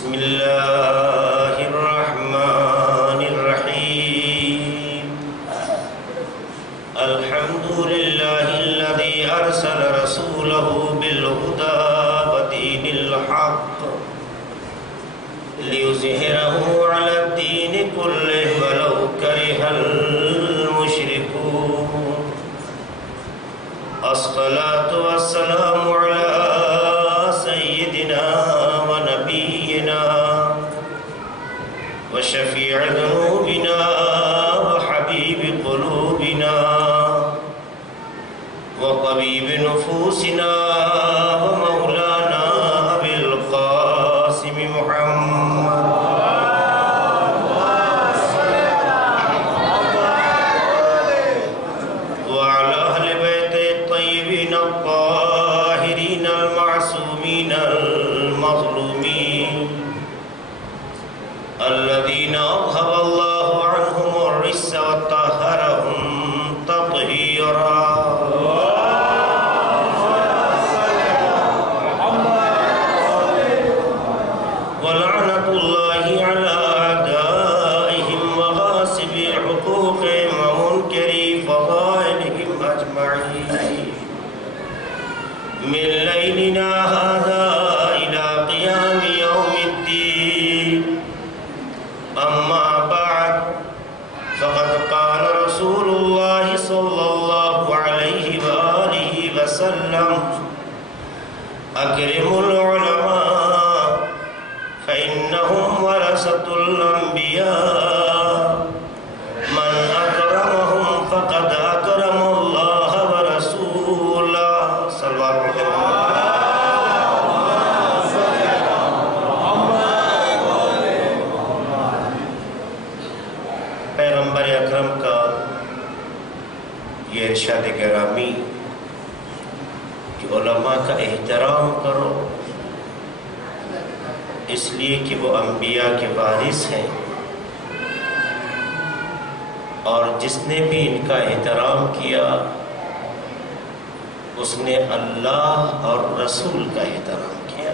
بسم اللہ الرحمن الرحیم الحمد للہ الذی ارسل رسولہ بالہدی ودین الحق لیظہرہ علی الدین کلہ ولو کرہ المشرکون الصلاۃ والسلام علی سیدنا وشفيع ذنوبنا وحبيب قلوبنا وطبيب نفوسنا ومولانا أبي القاسم محمد وعلى أهل بيته الطيبين الطاهرين المعصومين المظلومين الذين أذهب الله عنهم الرجس وطهرهم تطهيرا ولعنة الله على أعدائهم وغاصبي حقوقهم ومنكري فضائلهم أجمعين من ليلنا هذا إلى قيام يوم الدين. أما بعد فقد قال رسول الله صلى الله عليه وآله وسلم أكرموا العلماء فإنهم ورثة الأنبياء من أكرمهم فقد أكرم الله ورسوله صلى الله عليه وسلم. پیغمبر اکرم کا یہ ارشاد گرامی کہ علماء کا احترام کرو، اس لیے کہ وہ انبیاء کے وارث ہیں، اور جس نے بھی ان کا احترام کیا اس نے اللہ اور رسول کا احترام کیا.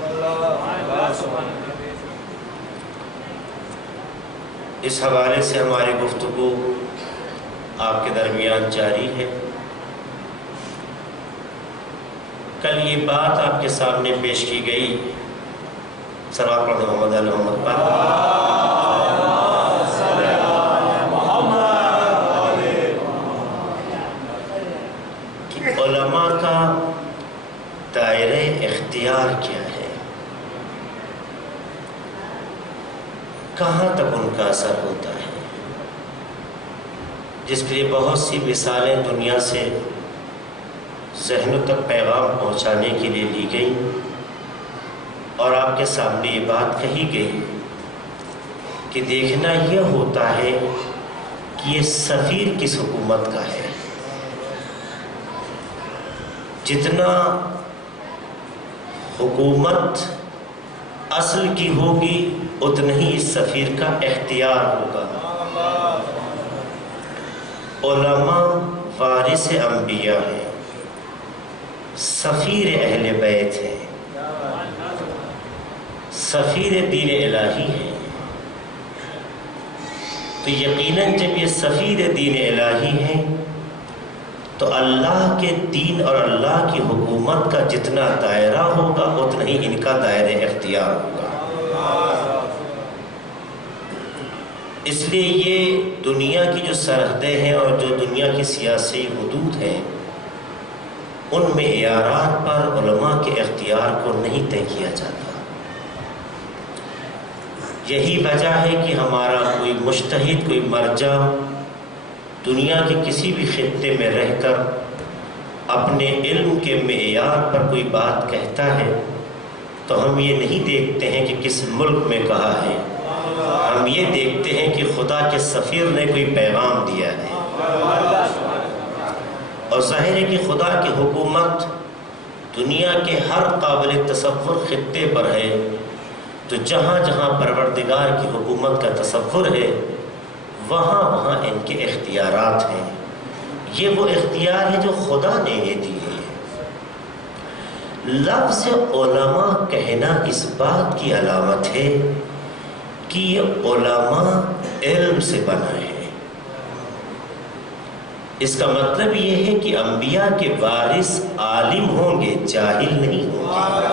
اس حوالے سے ہماری گفتگو آپ کے درمیان جاری ہے. کل یہ بات آپ کے سامنے پیش کی گئی، صلوات پڑھ محمد علی محمد پر، کہ علماء کا دائرہ اختیار کیا ہے، کہاں تک ان کا اثر ہوتا ہے، جس کے لیے بہت سی مثالیں دنیا سے ذہنوں تک پیغام پہنچانے کے لیے لی گئی، اور آپ کے سامنے یہ بات کہی گئی کہ دیکھنا یہ ہوتا ہے کہ یہ سفیر کس حکومت کا ہے. جتنا حکومت اصل کی ہوگی اتنا ہی اس سفیر کا اختیار ہوگا. علماء وارث انبیاء ہیں، سفیر اہل بیت ہیں، سفیر دین الہی ہیں. تو یقیناً جب یہ سفیر دین الہی ہیں تو اللہ کے دین اور اللہ کی حکومت کا جتنا دائرہ ہوگا اتنا ہی ان کا دائرہ اختیار ہوگا. اس لیے یہ دنیا کی جو سرحدیں ہیں اور جو دنیا کی سیاسی حدود ہیں ان میں معیارات پر علماء کے اختیار کو نہیں طے کیا جاتا. یہی وجہ ہے کہ ہمارا کوئی مجتہد، کوئی مرجع دنیا کے کسی بھی خطے میں رہ کر اپنے علم کے معیار پر کوئی بات کہتا ہے تو ہم یہ نہیں دیکھتے ہیں کہ کس ملک میں کہا ہے، ہم یہ دیکھتے ہیں کہ خدا کے سفیر نے کوئی پیغام دیا ہے. اور ظاہر ہے کہ خدا کی حکومت دنیا کے ہر قابل تصور خطے پر ہے، تو جہاں جہاں پروردگار کی حکومت کا تصور ہے وہاں وہاں ان کے اختیارات ہیں. یہ وہ اختیار ہے جو خدا نے یہ دیے ہیں. لفظ علماء کہنا اس بات کی علامت ہے کہ یہ علماء علم سے بنا ہے۔ اس کا مطلب یہ ہے کہ انبیاء کے وارث عالم ہوں گے، جاہل نہیں ہوں گے،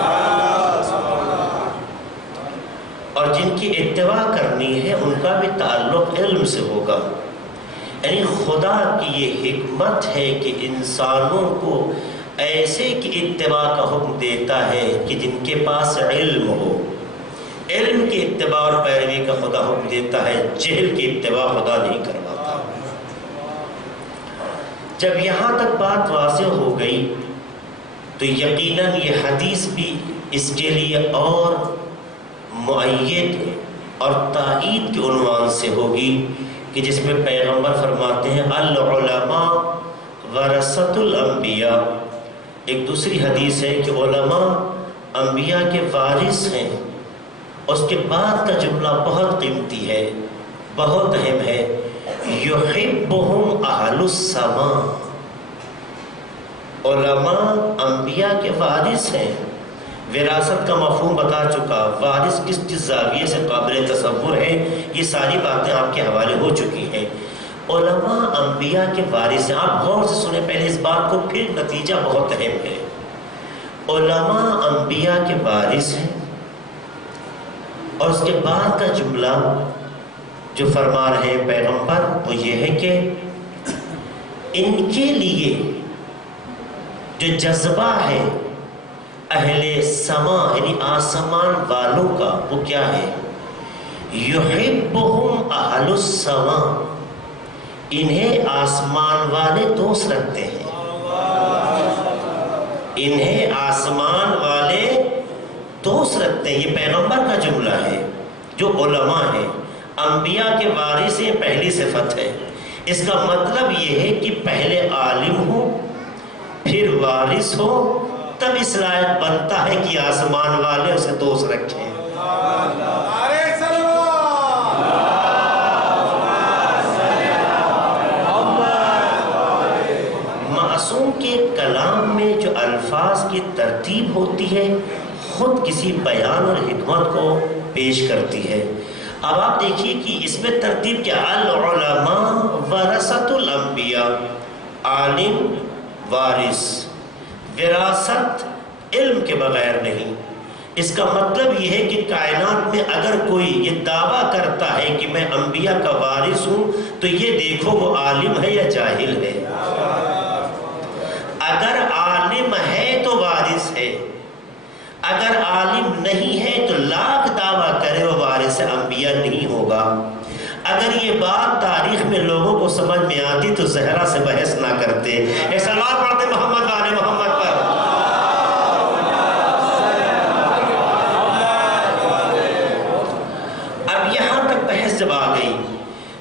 اور جن کی اتباع کرنی ہے ان کا بھی تعلق علم سے ہوگا۔ یعنی خدا کی یہ حکمت ہے کہ انسانوں کو ایسے کی اتباع کا حکم دیتا ہے کہ جن کے پاس علم ہو۔ علم کی اتباع اور پیروی کا خدا حکم دیتا ہے، جہل کی اتباع خدا نہیں کرواتا۔ جب یہاں تک بات واضح ہو گئی تو یقیناً یہ حدیث بھی اس کے لیے اور مؤید اور تائید کے عنوان سے ہوگی کہ جس میں پیغمبر فرماتے ہیں العلماء ورثۃ الانبیاء۔ ایک دوسری حدیث ہے کہ علماء انبیاء کے وارث ہیں۔ اس کے بعد کا جملہ بہت قیمتی ہے، بہت اہم ہے، یحبہم اہل السماء۔ علماء انبیاء کے وارث ہیں۔ وراثت کا مفہوم بتا چکا، وارث کس زاویے سے قابل تصور ہے، یہ ساری باتیں آپ کے حوالے ہو چکی ہیں۔ علماء انبیاء کے وارث ہیں۔ آپ غور سے سنیں پہلے اس بات کو، پھر نتیجہ بہت اہم ہے۔ علماء انبیاء کے وارث ہیں، اور اس کے بعد کا جملہ جو فرما رہے ہیں پیغمبر وہ یہ ہے کہ ان کے لیے جو جذبہ ہے اہل سما یعنی آسمان والوں کا، وہ کیا ہے؟ یحبہم اہل السما، انہیں آسمان والے دوست رکھتے ہیں، انہیں آسمان والے دوست رکھتے ہیں۔ یہ پیغمبر کا جملہ ہے جو علماء ہیں، انبیاء کے وارث ہیں، پہلی صفت ہے۔ اس کا مطلب یہ ہے کہ پہلے عالم ہو، پھر وارث ہو، تب اس لائق بنتا ہے کہ آسمان والے اسے دوست رکھیں۔ معصوم کے کلام میں جو الفاظ کی ترتیب ہوتی ہے خود کسی بیان اور حکمت کو پیش کرتی ہے۔ اب آپ دیکھیے کہ اس میں ترتیب کیا؟ العلماء ورثۃ الانبیاء، عالم وارث، وراثت علم کے بغیر نہیں۔ اس کا مطلب یہ ہے کہ کائنات میں اگر کوئی یہ دعویٰ کرتا ہے کہ میں انبیاء کا وارث ہوں تو یہ دیکھو وہ عالم ہے یا جاہل ہے۔ اگر عالم ہے تو وارث ہے، اگر عالم نہیں ہے تو لاکھ دعویٰ کرے وہ وارث انبیاء نہیں ہوگا۔ اگر یہ بات تاریخ میں لوگوں کو سمجھ میں آتی تو زہرا سے بحث نہ کرتے۔ اے صلوات پڑھتے محمد آل محمد پر۔ اب یہاں تک بحث جب آ گئی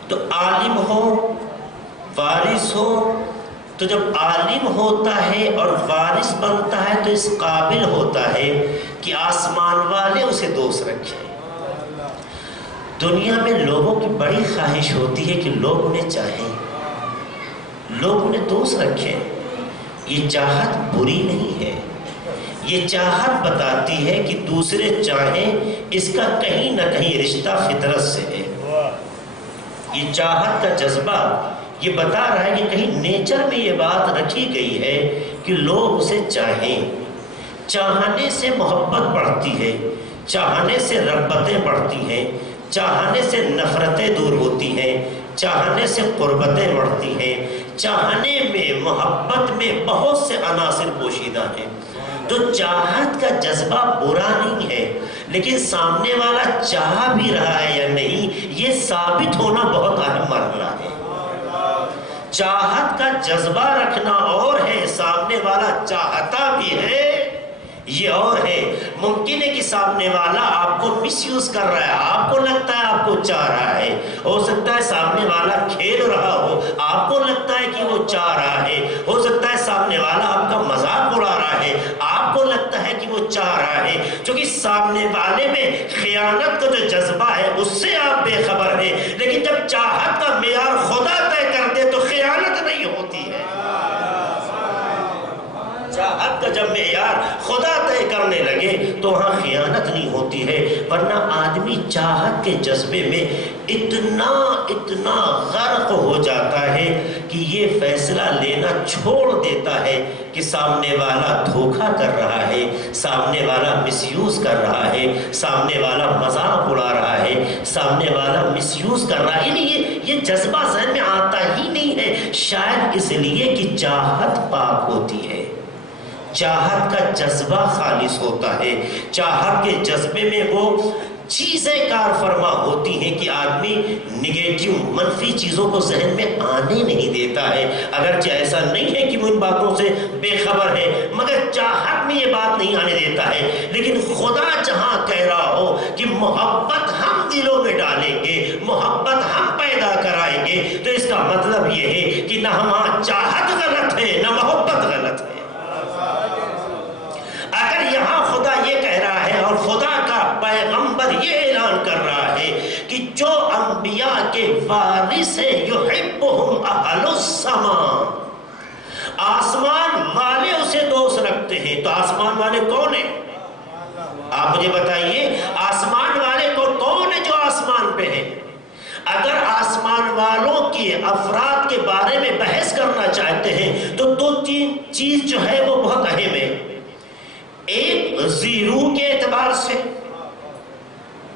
تو عالم ہو وارث ہو، تو جب عالم ہوتا ہے اور وارث بنتا ہے تو اس قابل ہوتا ہے کہ آسمان والے اسے دوست رکھیں۔ دنیا میں لوگوں کی بڑی خواہش ہوتی ہے کہ لوگ انہیں چاہیں، لوگ انہیں دوست رکھیں۔ یہ چاہت بری نہیں ہے، یہ چاہت بتاتی ہے کہ دوسرے چاہیں، اس کا کہیں نہ کہیں رشتہ فطرت سے ہے۔ یہ چاہت کا جذبہ یہ بتا رہا ہے کہ کہیں نیچر میں یہ بات رکھی گئی ہے کہ لوگ اسے چاہیں۔ چاہنے سے محبت بڑھتی ہے، چاہنے سے رغبتیں بڑھتی ہیں، چاہنے سے نفرتیں دور ہوتی ہیں، چاہنے سے قربتیں بڑھتی ہیں۔ چاہنے میں، محبت میں بہت سے عناصر پوشیدہ ہیں۔ تو چاہت کا جذبہ برا نہیں ہے، لیکن سامنے والا چاہ بھی رہا ہے یا نہیں یہ ثابت ہونا بہت اہم مرحلہ ہے۔ چاہت کا جذبہ رکھنا اور ہے، سامنے والا چاہتا بھی ہے یہ اور ہے۔ ممکن ہے کہ سامنے والا آپ کو مس یوز کر رہا ہے، آپ کو لگتا ہے آپ کو چاہ رہا ہے، ہو سکتا ہے سامنے والا کھیل رہا ہو، آپ کو لگتا ہے کہ وہ چاہ رہا ہے، ہو سکتا ہے سامنے والا آپ کا مذاق اڑا رہا ہے، آپ کو لگتا ہے کہ وہ چاہ رہا ہے، چونکہ سامنے والے میں خیانت کا جو جذبہ ہے اس سے آپ بے خبر ہیں، لیکن جب چاہت کا معیار خدا طے کر دے تو خیانت نہیں ہوتی ہے۔ چاہت کا جب معیار خدا طے کرنے لگے تو وہاں خیانت نہیں ہوتی ہے، ورنہ آدمی چاہت کے جذبے میں اتنا غرق ہو جاتا ہے کہ یہ فیصلہ لینا چھوڑ دیتا ہے کہ سامنے والا دھوکہ کر رہا ہے، سامنے والا مس یوز کر رہا ہے، سامنے والا مذاق اڑا رہا ہے، سامنے والا مس یوز کر رہا ہے، یعنی یہ جذبہ ذہن میں آتا ہی نہیں ہے، شاید اس لیے کہ چاہت پاک ہوتی ہے، چاہت کا جذبہ خالص ہوتا ہے، چاہت کے جذبے میں وہ چیزیں کار فرما ہوتی ہیں کہ آدمی نگیٹو منفی چیزوں کو ذہن میں آنے نہیں دیتا ہے، اگرچہ ایسا نہیں ہے کہ وہ ان باتوں سے بے خبر ہے، مگر چاہت میں یہ بات نہیں آنے دیتا ہے۔ لیکن خدا جہاں کہہ رہا ہو کہ محبت ہم دلوں میں ڈالیں گے، محبت ہم پیدا کرائیں گے، تو اس کا مطلب یہ ہے کہ نہ ہمارا چاہت غلط ہے نہ محبت غلط ہے۔ اگر یہاں خدا یہ کہہ رہا ہے اور خدا کا پیغمبر یہ اعلان کر رہا ہے کہ جو انبیاء کے وارث ہیں یحبہم اہل السماء، آسمان والے اسے دوست رکھتے ہیں، تو آسمان والے کون ہیں؟ آپ مجھے بتائیے، آسمان والے کون ہیں جو آسمان پہ ہیں؟ اگر آسمان والوں کے افراد کے بارے میں بحث کرنا چاہتے ہیں تو دو تین چیز جو ہے وہ بہت اہم ہے۔ ایک زیرو کے اعتبار سے،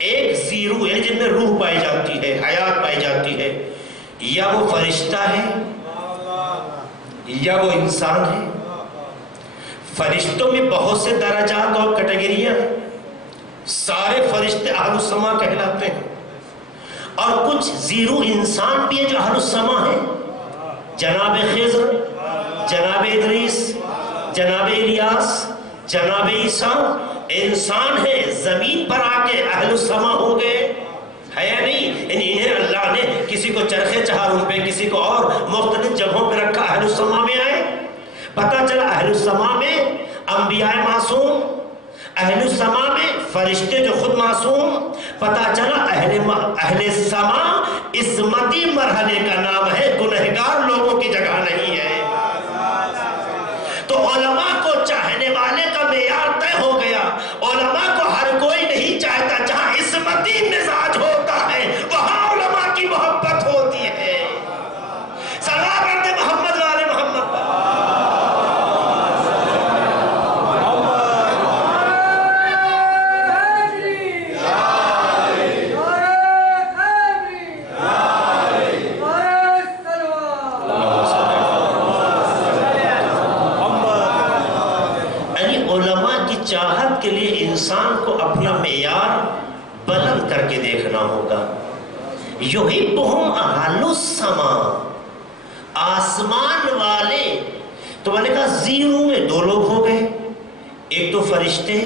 ایک زیرو ہے جن میں روح پائی جاتی ہے، حیات پائی جاتی ہے، یا وہ فرشتہ ہے یا وہ انسان ہے۔ فرشتوں میں بہت سے درجات اور کیٹیگریاں ہیں، سارے فرشتے اہل السماء کہلاتے ہیں، اور کچھ زیرو انسان بھی ہیں جو اہل السماء ہیں، جناب خضر، جناب ادریس، جناب الیاس، جناب عیسیٰ انسان ہے، زمین پر آ کے اہل السماء ہو گئے، ہے نہیں؟ انہیں اللہ نے کسی کو چرخے چہاروں پہ، کسی کو اور مختلف جگہوں پہ رکھا، اہل السماء میں آئے۔ پتہ چلا اہل السماء میں انبیاء معصوم، اہل السماء میں فرشتے جو خود معصوم، پتہ چلا اہل السماء عصمتی مرحلے کا نام ہے، گنہگار لوگوں کی جگہ نہیں ہے۔ تو علماء کو چاہنے والے کا معیار طے ہو گیا، علماء کو ہر کوئی نہیں چاہتا، جہاں عصمتی مزاج ہوتا ہے وہاں علماء کی محبت ہوتی ہے۔ صلاح کرتے محمد والے محمد پر۔ چاہت کے لیے انسان کو اپنا معیار بلند کر کے دیکھنا ہوگا۔ یحبہم اہل السماء، آسمان والے، تو میں نے کہا زیرو میں دو لوگ ہو گئے، ایک تو فرشتے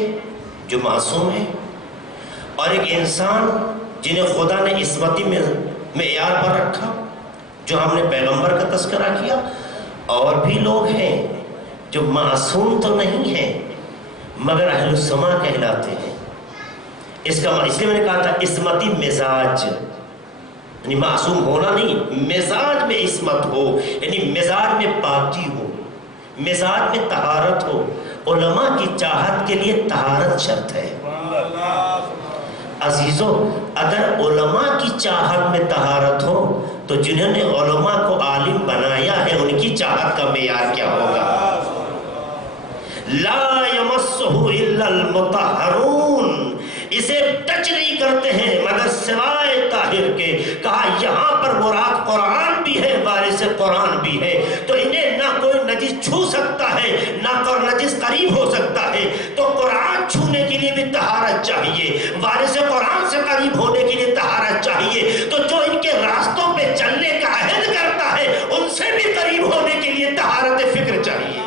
جو معصوم ہیں، اور ایک انسان جنہیں خدا نے عصمتی میں معیار پر رکھا، جو ہم نے پیغمبر کا تذکرہ کیا، اور بھی لوگ ہیں جو معصوم تو نہیں ہیں مگر اہل السماء کہلاتے ہیں۔ اس لیے میں نے کہا تھا عصمتی مزاج، یعنی معصوم ہونا نہیں، مزاج میں عصمت ہو، یعنی مزاج میں پاکی ہو، مزاج میں طہارت ہو۔ علماء کی چاہت کے لیے طہارت شرط ہے۔ عزیزو، اگر علماء کی چاہت میں طہارت ہو تو جنہوں نے علماء کو عالم بنایا ہے ان کی چاہت کا معیار کیا ہوگا؟ لا یمسہ الا المطہرون، اسے ٹچ نہیں کرتے ہیں مگر سوائے طاہر کے۔ کہا یہاں پر مراد قرآن بھی ہے، وارث قرآن بھی ہے، تو انہیں نہ کوئی نجس چھو سکتا ہے نہ کوئی نجس قریب ہو سکتا ہے، تو قرآن چھونے کے لیے بھی طہارت چاہیے، وارث قرآن سے قریب ہونے کے لیے طہارت چاہیے، تو جو ان کے راستوں پہ چلنے کا عہد کرتا ہے ان سے بھی قریب ہونے کے لیے طہارت فکر چاہیے۔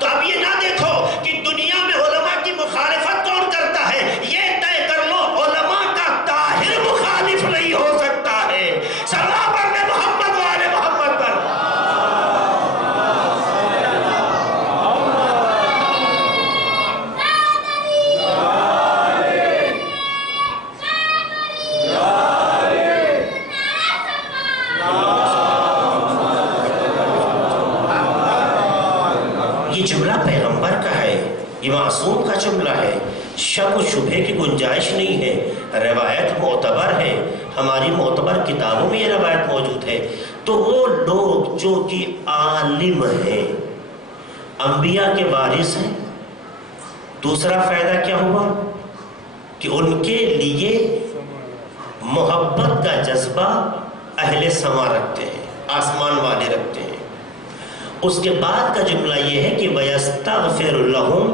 تو اب یہ نہ دیکھو کہ دنیا میں علماء کی مخالفت کون کرتا ہے، یہ طے کر لو علماء کا طاہر مخالف نہیں ہو سکتا ہے۔ صلاح پڑھنے محمد والے محمد پر۔ معصوم کا جملہ ہے، شک و شبہ کی گنجائش نہیں ہے، روایت معتبر ہے، ہماری معتبر کتابوں میں یہ روایت موجود ہے۔ تو وہ لوگ جو کہ عالم ہیں، انبیاء کے وارث ہیں، دوسرا فائدہ کیا ہوا کہ ان کے لیے محبت کا جذبہ اہل سما رکھتے ہیں، آسمان والے رکھتے ہیں۔ اس کے بعد کا جملہ یہ ہے کہ وَيَسْتَغْفِرُ لَهُمْ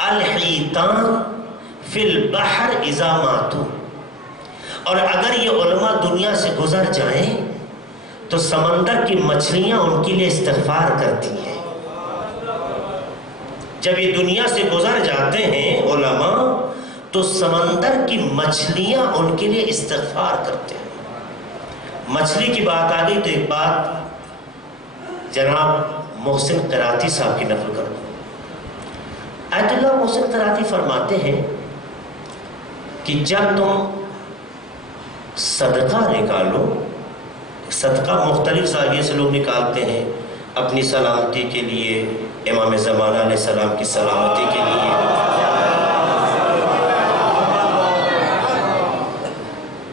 الْحِيتَانِ فِي الْبَحْرِ إِذَا مَاتُوا، اور اگر یہ علماء دنیا سے گزر جائیں تو سمندر کی مچھلیاں ان کے لیے استغفار کرتی ہیں۔ جب یہ دنیا سے گزر جاتے ہیں علماء تو سمندر کی مچھلیاں ان کے لیے استغفار کرتے ہیں۔ مچھلی کی بات آ گئی تو ایک بات جناب محسن قراتی صاحب کی نقل کر دوں۔ آیت اللہ محسن قراتی فرماتے ہیں کہ جب تم صدقہ نکالو، صدقہ مختلف زاویے سے لوگ نکالتے ہیں، اپنی سلامتی کے لیے، امام زمانہ علیہ السلام کی سلامتی کے لیے،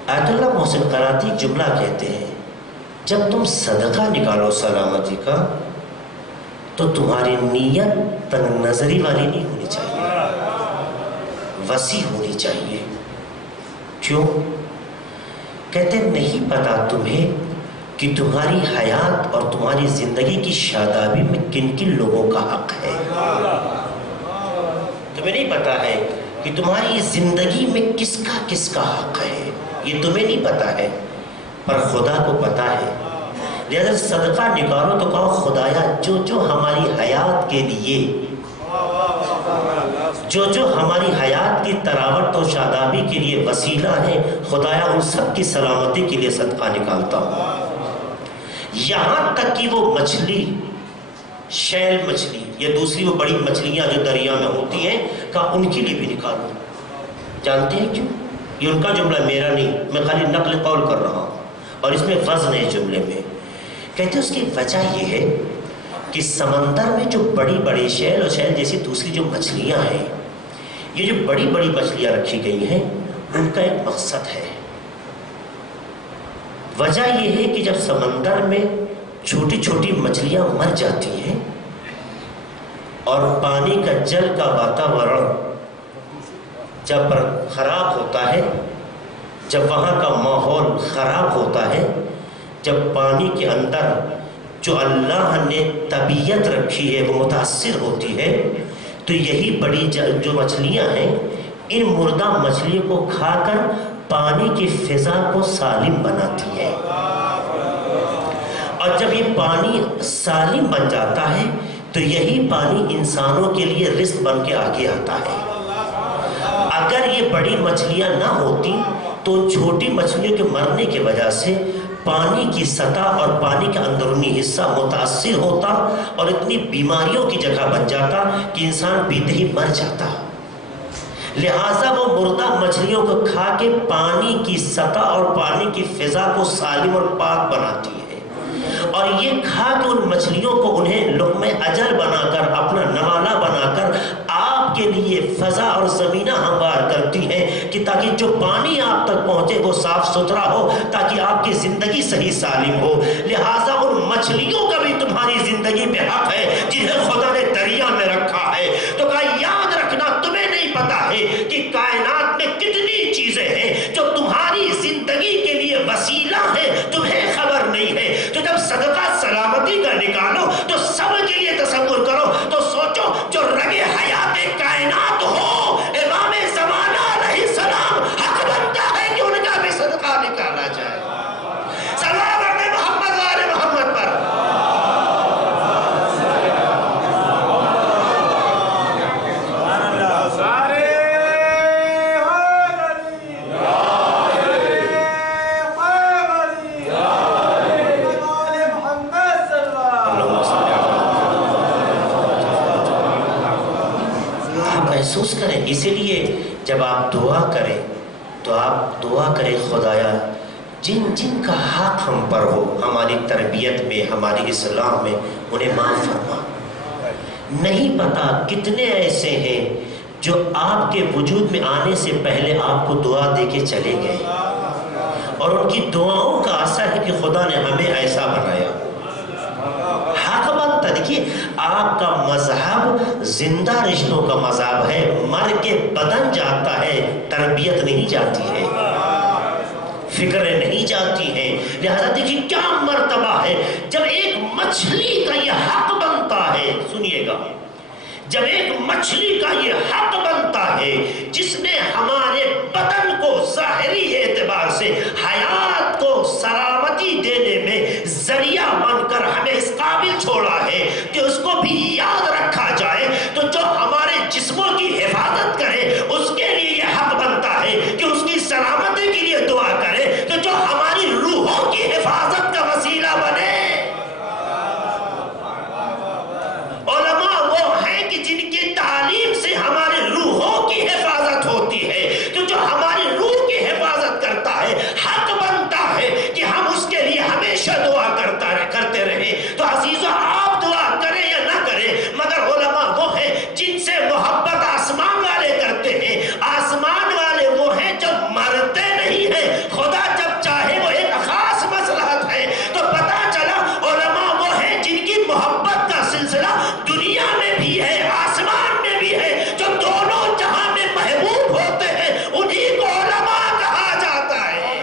آیت اللہ محسن قراتی جملہ کہتے ہیں جب تم صدقہ نکالو سلامتی کا تو تمہاری نیت تنگ نظری والی نہیں ہونی چاہیے، وسیع ہونی چاہیے۔ کیوں؟ کہتے نہیں پتا تمہیں کہ تمہاری حیات اور تمہاری زندگی کی شادابی میں کن کن لوگوں کا حق ہے۔ تمہیں نہیں پتا ہے کہ تمہاری زندگی میں کس کا حق ہے، یہ تمہیں نہیں پتا ہے، پر خدا کو پتا ہے۔ لہذا صدقہ نکالو تو کہو خدایا جو ہماری حیات کے لیے، جو ہماری حیات کی تراوت اور شادابی کے لیے وسیلہ ہے، خدایا ان سب کی سلامتی کے لیے صدقہ نکالتا ہوں۔ یہاں تک کہ وہ مچھلی، شیل مچھلی یا دوسری وہ بڑی مچھلیاں جو دریا میں ہوتی ہیں، کہا ان کے لیے بھی نکالو۔ جانتے ہیں کیوں؟ یہ ان کا جملہ میرا نہیں، میں خالی نقل قول کر رہا ہوں، اور اس میں وزن ہے جملے میں۔ کہتے ہیں اس کی وجہ یہ ہے کہ سمندر میں جو بڑی بڑی شیل اور شیل جیسی دوسری جو مچھلیاں ہیں، یہ جو بڑی بڑی مچھلیاں رکھی گئی ہیں، ان کا ایک مقصد ہے۔ وجہ یہ ہے کہ جب سمندر میں چھوٹی چھوٹی مچھلیاں مر جاتی ہیں اور پانی کا جل کا واتاورن جب خراب ہوتا ہے، جب وہاں کا ماحول خراب ہوتا ہے، جب پانی کے اندر جو اللہ نے طبیعت رکھی ہے وہ متاثر ہوتی ہے، تو یہی بڑی جو مچھلیاں ہیں، ان مردہ مچھلیوں کو کھا کر پانی کی فضا کو سالم بناتی ہے، اور جب یہ پانی سالم بن جاتا ہے تو یہی پانی انسانوں کے لیے رزق بن کے آگے آتا ہے۔ اگر یہ بڑی مچھلیاں نہ ہوتی تو چھوٹی مچھلیوں کے مرنے کی وجہ سے پانی کی سطح اور پانی کا اندرونی حصہ متاثر ہوتا اور اتنی بیماریوں کی جگہ بن جاتا کہ انسان پیتے ہی مر جاتا۔ لہٰذا وہ مردہ مچھلیوں کو کھا کے پانی کی سطح اور پانی کی فضا کو سالم اور پاک بناتی ہے، اور یہ کھا کے ان مچھلیوں کو انہیں لقمہ اجر بنا کر، اپنا نوالہ بنا کر آپ کے لیے فضا اور زمینہ ہموار کرتی ہے کہ تاکہ جو پانی آپ تک پہنچے وہ صاف ستھرا ہو، تاکہ آپ کی زندگی صحیح سالم ہو۔ لہٰذا ان مچھلیوں کا بھی تمہاری زندگی پہ حق ہے جنہیں خدا نے دریا میں رکھا ہے۔ تو کہا یاد رکھنا تمہیں نہیں پتا ہے کہ کائنات میں کتنی چیزیں ہیں جو تمہاری زندگی کے لیے وسیلہ ہے، تمہیں خبر نہیں ہے۔ تو جب صدقہ سلامتی کا نکالو تو سب کے لیے تصور کرو، تو سوچو جو رگ حیات کائنات ہو، امام زمانہ علیہ السلام، حق بنتا ہے کہ ان کا بھی صدقہ نکالا جائے۔ سلام علیہ محمد و آل محمد پر۔ محسوس کریں، اسی لیے جب آپ دعا کریں تو آپ دعا کریں خدایا جن جن کا حق ہم پر ہو، ہماری تربیت میں، ہماری اصلاح میں، انہیں معاف فرما۔ نہیں پتا کتنے ایسے ہیں جو آپ کے وجود میں آنے سے پہلے آپ کو دعا دے کے چلے گئے، اور ان کی دعاؤں کا اثر ہے کہ خدا نے ہمیں ایسا بنایا۔ حق بنتا، دیکھیے آپ کا مذہب زندہ رشتوں کا مذہب ہے، مر کے بدن جاتا ہے، تربیت نہیں جاتی ہے، فکریں نہیں جاتی ہیں۔ لہذا دیکھیے کیا مرتبہ ہے جب ایک مچھلی کا یہ حق بنتا ہے، سنیے گا، جب ایک مچھلی کا یہ حق بنتا ہے جس نے ہمارے بدن کو ظاہری اعتبار سے حیات کو سلامتی دینے میں ذریعہ بن کر ہمیں اس قابل چھوڑا ہے کہ اس کو بھی یاد رکھا جائے، تو جو ہمارے جسموں کی حفاظت کرے اس کے لیے یہ حق بنتا ہے کہ اس کی سلامتی کے لیے دعا کرے، تو جو ہماری روحوں کی حفاظت کا وسیلہ بنے۔ علماء وہ ہیں کہ جن کی تعلیم سے ہماری روحوں کی حفاظت ہوتی ہے، تو جو ہماری روح کی حفاظت کرتا ہے حق بنتا ہے کہ ہم اس کے لیے ہمیشہ دعا کرتے رہیں۔ تو عزیزو آپ دعا کریں یا نہ کریں، مگر علماء وہ ہیں جن سے محبت آسمان والے کرتے ہیں۔ آسمان والے وہ ہیں جو مرتے نہیں ہیں، خدا جب چاہے وہ ایک خاص مصلحت ہے تو پتہ چلا علماء وہ ہیں جن کی محبت کا سلسلہ دنیا میں بھی ہے، آسمان میں بھی ہے، جو دونوں جہاں میں محبوب ہوتے ہیں، انہی کو علماء کہا جاتا ہے۔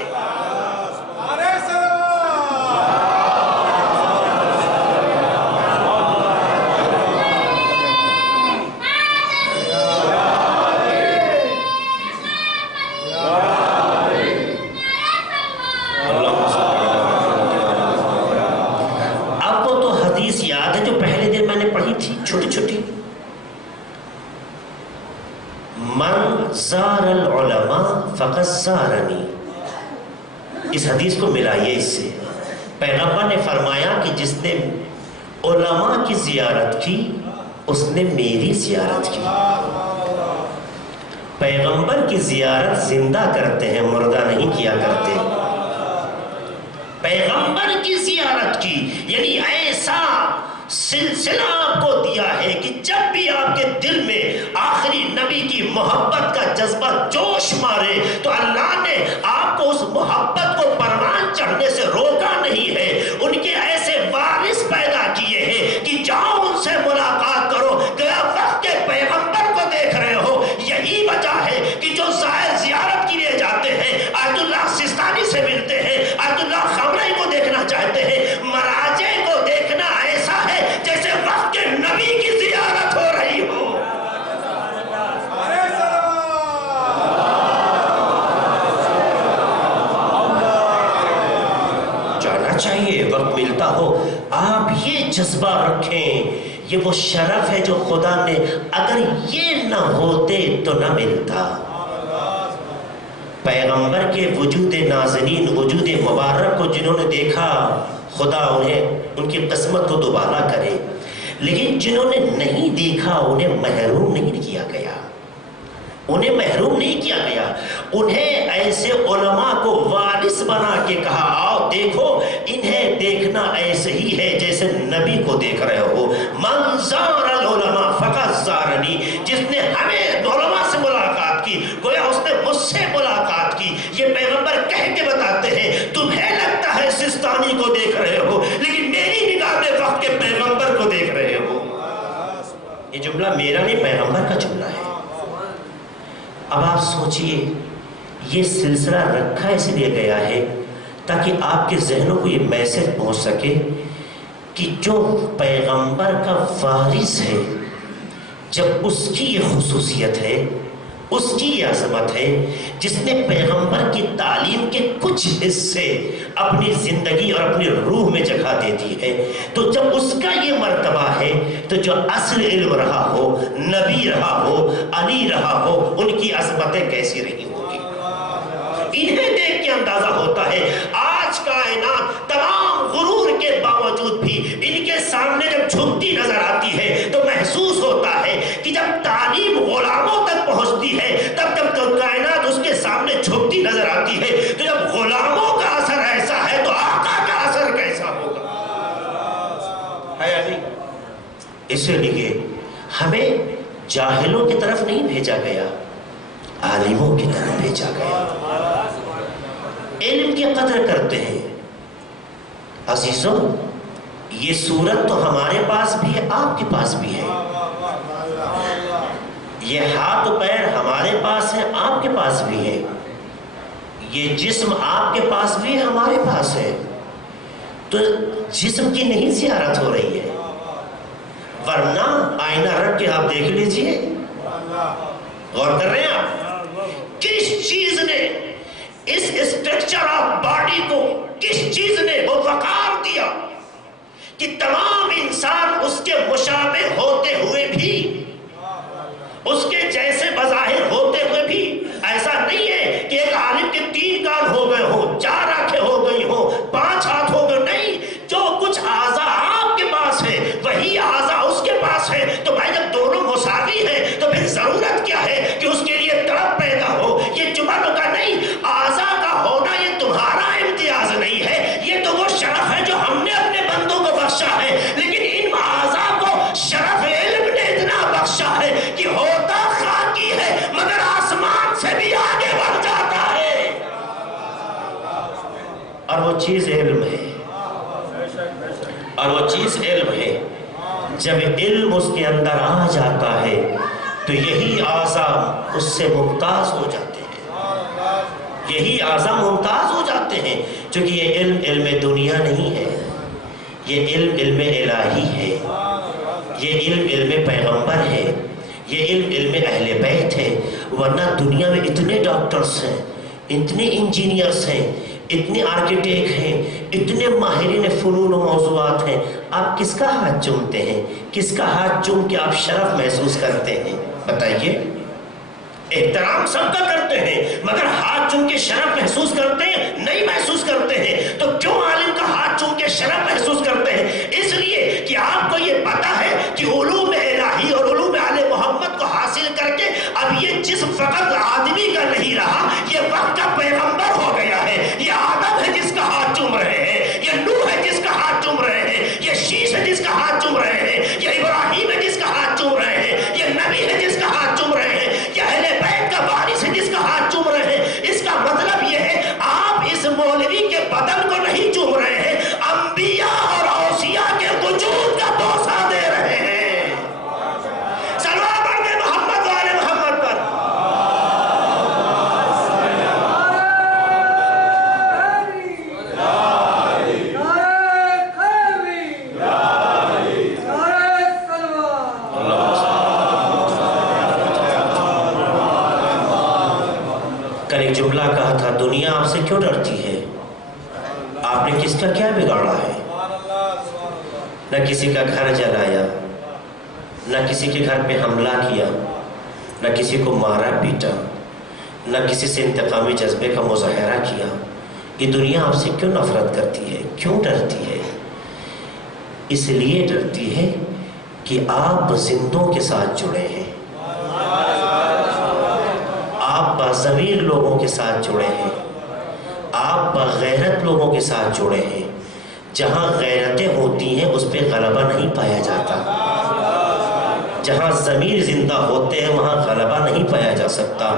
اب وہ تو حدیث یاد ہے جو پہلے دن میں نے پڑھی تھی، چھوٹی چھوٹی، من زار العلماء فقد زارنی، اس حدیث کو ملائیے اس سے۔ پیغمبر نے فرمایا کہ جس نے علماء کی زیارت کی اس نے میری زیارت کی۔ پیغمبر کی زیارت زندہ کرتے ہیں، مردہ نہیں کیا کرتے۔ پیغمبر کی زیارت کی یعنی ایسا سلسلہ آپ کو دیا ہے کہ جب بھی آپ کے دل میں آخری نبی کی محبت کا جذبہ جوش مارے تو اللہ نے آپ کو اس محبت کو پروان چڑھنے سے روکا نہیں ہے۔ ان کے ایسے وارث پیدا کیے ہیں کہ جاؤ ان سے ملاقات کرو، گیا وقت کے پیغمبر کو دیکھ رہے ہو۔ یہی وجہ ہے کہ جو زائر زیارت کے لیے جاتے ہیں، آیت اللہ سستانی سے ملتے ہیں، آیت اللہ خامنہئی کو دیکھنا چاہتے ہیں، مراجع کو دیکھنا ایسا ہے جیسے وقت کے نبی کی زیارت ہو رہی ہو۔ جانا چاہیے، وقت ملتا ہو آپ یہ جذبہ رکھیں، یہ وہ شرف ہے جو خدا نے اگر یہ نہ ہوتے تو نہ ملتا۔ پیغمبر کے وجود نازنین، وجود مبارک کو جنہوں نے دیکھا، خدا انہیں ان کی قسمت کو دوبالا کرے، لیکن جنہوں نے نہیں دیکھا انہیں محروم نہیں کیا گیا، انہیں محروم نہیں کیا گیا۔ انہیں ایسے علماء کو وارث بنا کے کہا آؤ دیکھو، انہیں دیکھنا ایسے ہی ہے جیسے نبی کو دیکھ رہے ہو۔ من زار العلماء فقد زارنی، جس نے ہمیں علماء سے ملاقات کی گویا اس نے مجھ سے ملاقات کی۔ یہ پیغمبر کہہ کے بتاتے ہیں تمہیں لگتا ہے سستانی کو دیکھ رہے ہو لیکن میری نگاہ میں وقت کے پیغمبر کو دیکھ رہے ہو۔ یہ جملہ میرا نہیں، پیغمبر کا جملہ ہے۔ اب آپ سوچئے یہ سلسلہ رکھا اس لیے گیا ہے تاکہ آپ کے ذہنوں کو یہ میسج پہنچ سکے کہ جو پیغمبر کا وارث ہے، جب اس کی یہ خصوصیت ہے، اس کی یہ عظمت ہے، جس نے پیغمبر کی تعلیم کے کچھ حصے اپنی زندگی اور اپنی روح میں جگہ دے دی ہے، تو جب اس کا یہ مرتبہ ہے تو جو اصل علم رہا ہو، نبی رہا ہو، علی رہا ہو، ان کی عظمتیں کیسی رہی ہوگی۔ انہیں دیکھ کے اندازہ ہوتا ہے آج کائنات تمام غرور کے باوجود بھی ان کے سامنے جب جھکتی نظر آتی ہے تو محسوس ہوتا ہے کہ جب تعلیم غلاموں تک پہنچتی ہے تب جب کائنات اس کے سامنے جھکتی نظر آتی ہے، تو جب غلاموں کا اثر ایسا ہے تو آقا کا اثر کیسا ہوگا؟ ہے یا نہیں؟ اس لیے ہمیں جاہلوں کی طرف نہیں بھیجا گیا، عالموں کی طرف بھیجا گیا۔ علم کی قدر کرتے ہیں۔ عزیزوں، یہ صورت تو ہمارے پاس بھی ہے، آپ کے پاس بھی ہے۔ یہ ہاتھ و پیر ہمارے پاس ہے، آپ کے پاس بھی ہے۔ یہ جسم آپ کے پاس بھی ہے، ہمارے پاس ہے۔ تو جسم کی نہیں زیارت ہو رہی ہے، ورنہ آئینہ رکھ کے آپ دیکھ لیجئے۔ غور کر رہے ہیں آپ؟ کس چیز نے اس اسٹرکچر آف باڈی کو، کس چیز نے وہ وقار دیا کہ تمام انسان اس کے مشابہ ہوتے ہوئے بھی، اس کے جیسے بظاہر ہوتے ہوئے بھی ایسا نہیں ہے کہ ایک عالم کے 3 کان ہو گئے ہوں، 4 آنکھیں ہو گئی ہوں، 5 ہاتھ ہو گئے، نہیں، جو کچھ اعضاء آپ کے پاس ہے وہی اعضاء اس کے پاس ہے۔ تو بھائی جب دونوں مساوی ہیں تو پھر ضرورت کیا ہے کہ اس کے لیے تڑپ پیدا ہو؟ یہ جبل کا نہیں، اعضاء کا ہونا یہ تمہارا امتیاز نہیں ہے، یہ تو وہ شرف ہے جو ہم نے اپنے بندوں کو بخشا ہے۔ لیکن ان اعضاء کو شرف علم نے اتنا بخشا ہے کہ ہوتا خاکی ہے مگر آسمان سے بھی آگے بڑھ جاتا ہے، اور وہ چیز علم ہے، اور وہ چیز علم ہے۔ جب علم اس کے اندر آ جاتا ہے تو یہی اعضاء اس سے ممتاز ہو جاتے ہیں، یہی اعضاء ممتاز ہو جاتے ہیں، چونکہ یہ علم دنیا نہیں ہے، یہ علم الہی ہے، یہ علم پیغمبر ہے، یہ علم اہل بیت ہے۔ ورنہ دنیا میں اتنے ڈاکٹرز ہیں، اتنے انجینئرز ہیں، اتنے آرکیٹیکٹ ہیں، اتنے ماہرین فنون و موضوعات ہیں، آپ کس کا ہاتھ چومتے ہیں؟ کس کا ہاتھ چوم کے آپ شرف محسوس کرتے ہیں؟ بتائیے۔ احترام سب کا کرتے ہیں مگر ہاتھ چوم کے شرف محسوس کرتے ہیں؟ نہیں محسوس کرتے ہیں۔ تو کیوں عالم کا ہاتھ چوم کے شرف محسوس کرتے ہیں؟ اس لیے کہ آپ کو یہ پتا ہے کہ علوم الہی اور علوم آل محمد کو حاصل کر کے اب یہ جسم فقط آدمی کا نہیں رہا، یہ وقت کا پیغمبر ہو گیا ہے۔ یہ آدم ہے جس کا ہاتھ چوم رہے ہیں، یہ نوح ہے جس کا ہاتھ چوم رہے ہیں، یہ شیش ہے جس کا ہاتھ چوم رہے ہیں، یہ ابراہیم ہے جس کا ہاتھ چوم رہے ہیں، یہ نبی ہے جس کا ہاتھ چوم رہے ہیں، یہ اہل بیت کا وارث ہے جس کا ہاتھ چوم رہے ہیں۔ اس کا مطلب یہ ہے آپ اس مولوی کے بدن کو نہیں چوم رہے ہیں، انبیاء اور اوصیاء کے وجود کا بوسہ دے رہے ہیں۔ سلام علیہ محمد و آل محمد پر۔ کل ایک جملہ کہا تھا، دنیا آپ سے کیوں ڈرتی ہے؟ آپ نے کس کا کیا بگاڑا ہے؟ نہ کسی کا گھر جلایا، نہ کسی کے گھر پہ حملہ کیا، نہ کسی کو مارا پیٹا، نہ کسی سے انتقامی جذبے کا مظاہرہ کیا۔ یہ دنیا آپ سے کیوں نفرت کرتی ہے؟ کیوں ڈرتی ہے؟ اس لیے ڈرتی ہے کہ آپ زندوں کے ساتھ جڑے ہیں، آپ باضمیر لوگوں کے ساتھ جڑے ہیں، آپ بغیرت لوگوں کے ساتھ جڑے ہیں۔ جہاں غیرتیں ہوتی ہیں اس پہ غلبہ نہیں پایا جاتا، جہاں ضمیر زندہ ہوتے ہیں وہاں غلبہ نہیں پایا جا سکتا۔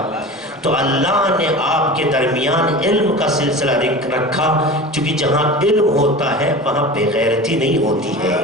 تو اللہ نے آپ کے درمیان علم کا سلسلہ رکھا، چونکہ جہاں علم ہوتا ہے وہاں بے غیرتی نہیں ہوتی ہے،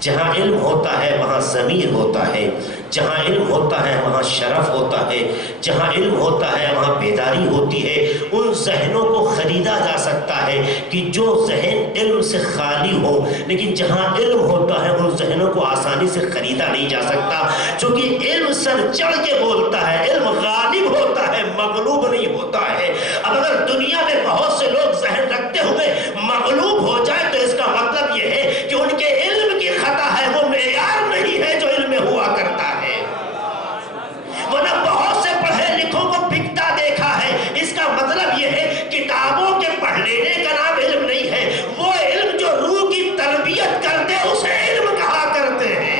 جہاں علم ہوتا ہے وہاں ضمیر ہوتا ہے، جہاں علم ہوتا ہے وہاں شرف ہوتا ہے، جہاں علم ہوتا ہے وہاں بیداری ہوتی ہے۔ ان ذہنوں کو خریدا جا سکتا ہے کہ جو ذہن علم سے خالی ہو، لیکن جہاں علم ہوتا ہے ان ذہنوں کو آسانی سے خریدا نہیں جا سکتا، چونکہ علم سر چڑھ کے بولتا ہے، علم غالب ہوتا ہے، مغلوب نہیں ہوتا ہے۔ اب اگر دنیا میں بہت سے لوگ ذہن رکھتے ہوئے مغلوب ہو جائے تو اس کا مطلب یہ ہے کہ ان کے علم کی خطا ہے، وہ معیار نہیں ہے جو علم میں ہوا کرتا ہے۔ ورنہ بہت سے پڑھے لکھوں کو بکتا دیکھا ہے، اس کا مطلب یہ ہے کتابوں کے پڑھ لینے کا نام علم نہیں ہے، وہ علم جو روح کی تربیت کرتے اسے علم کہا کرتے ہیں۔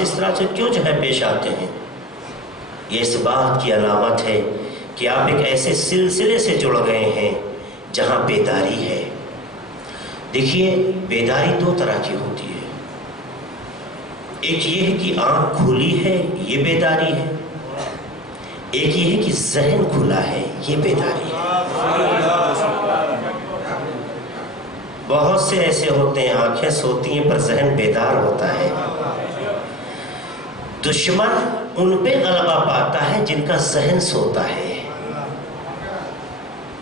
سے اس طرح سے کیوں جو ہے پیش آتے ہیں؟ یہ اس بات کی علامت ہے کہ آپ ایک ایسے سلسلے سے جڑ گئے ہیں جہاں بیداری ہے۔ دیکھیے، بیداری دو طرح کی ہوتی ہے، ایک یہ ہے کہ آنکھ کھلی ہے، یہ بیداری ہے، ایک یہ ہے کہ ذہن کھلا ہے، یہ بیداری ہے۔ بہت سے ایسے ہوتے ہیں آنکھیں سوتی ہیں پر ذہن بیدار ہوتا ہے۔ دشمن ان پہ غلبہ پاتا ہے جن کا ذہن سوتا ہے۔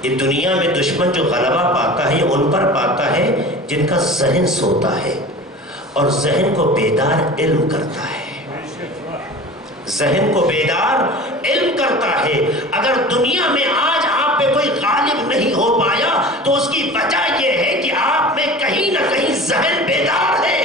یہ دنیا میں دشمن جو غلبہ پاتا ہے یہ ان پر پاتا ہے جن کا ذہن سوتا ہے، اور ذہن کو بیدار علم کرتا ہے۔ ذہن کو بیدار علم کرتا ہے۔ اگر دنیا میں آج آپ پہ کوئی غالب نہیں ہو پایا تو اس کی وجہ یہ ہے کہ آپ میں کہیں نہ کہیں ذہن بیدار ہے،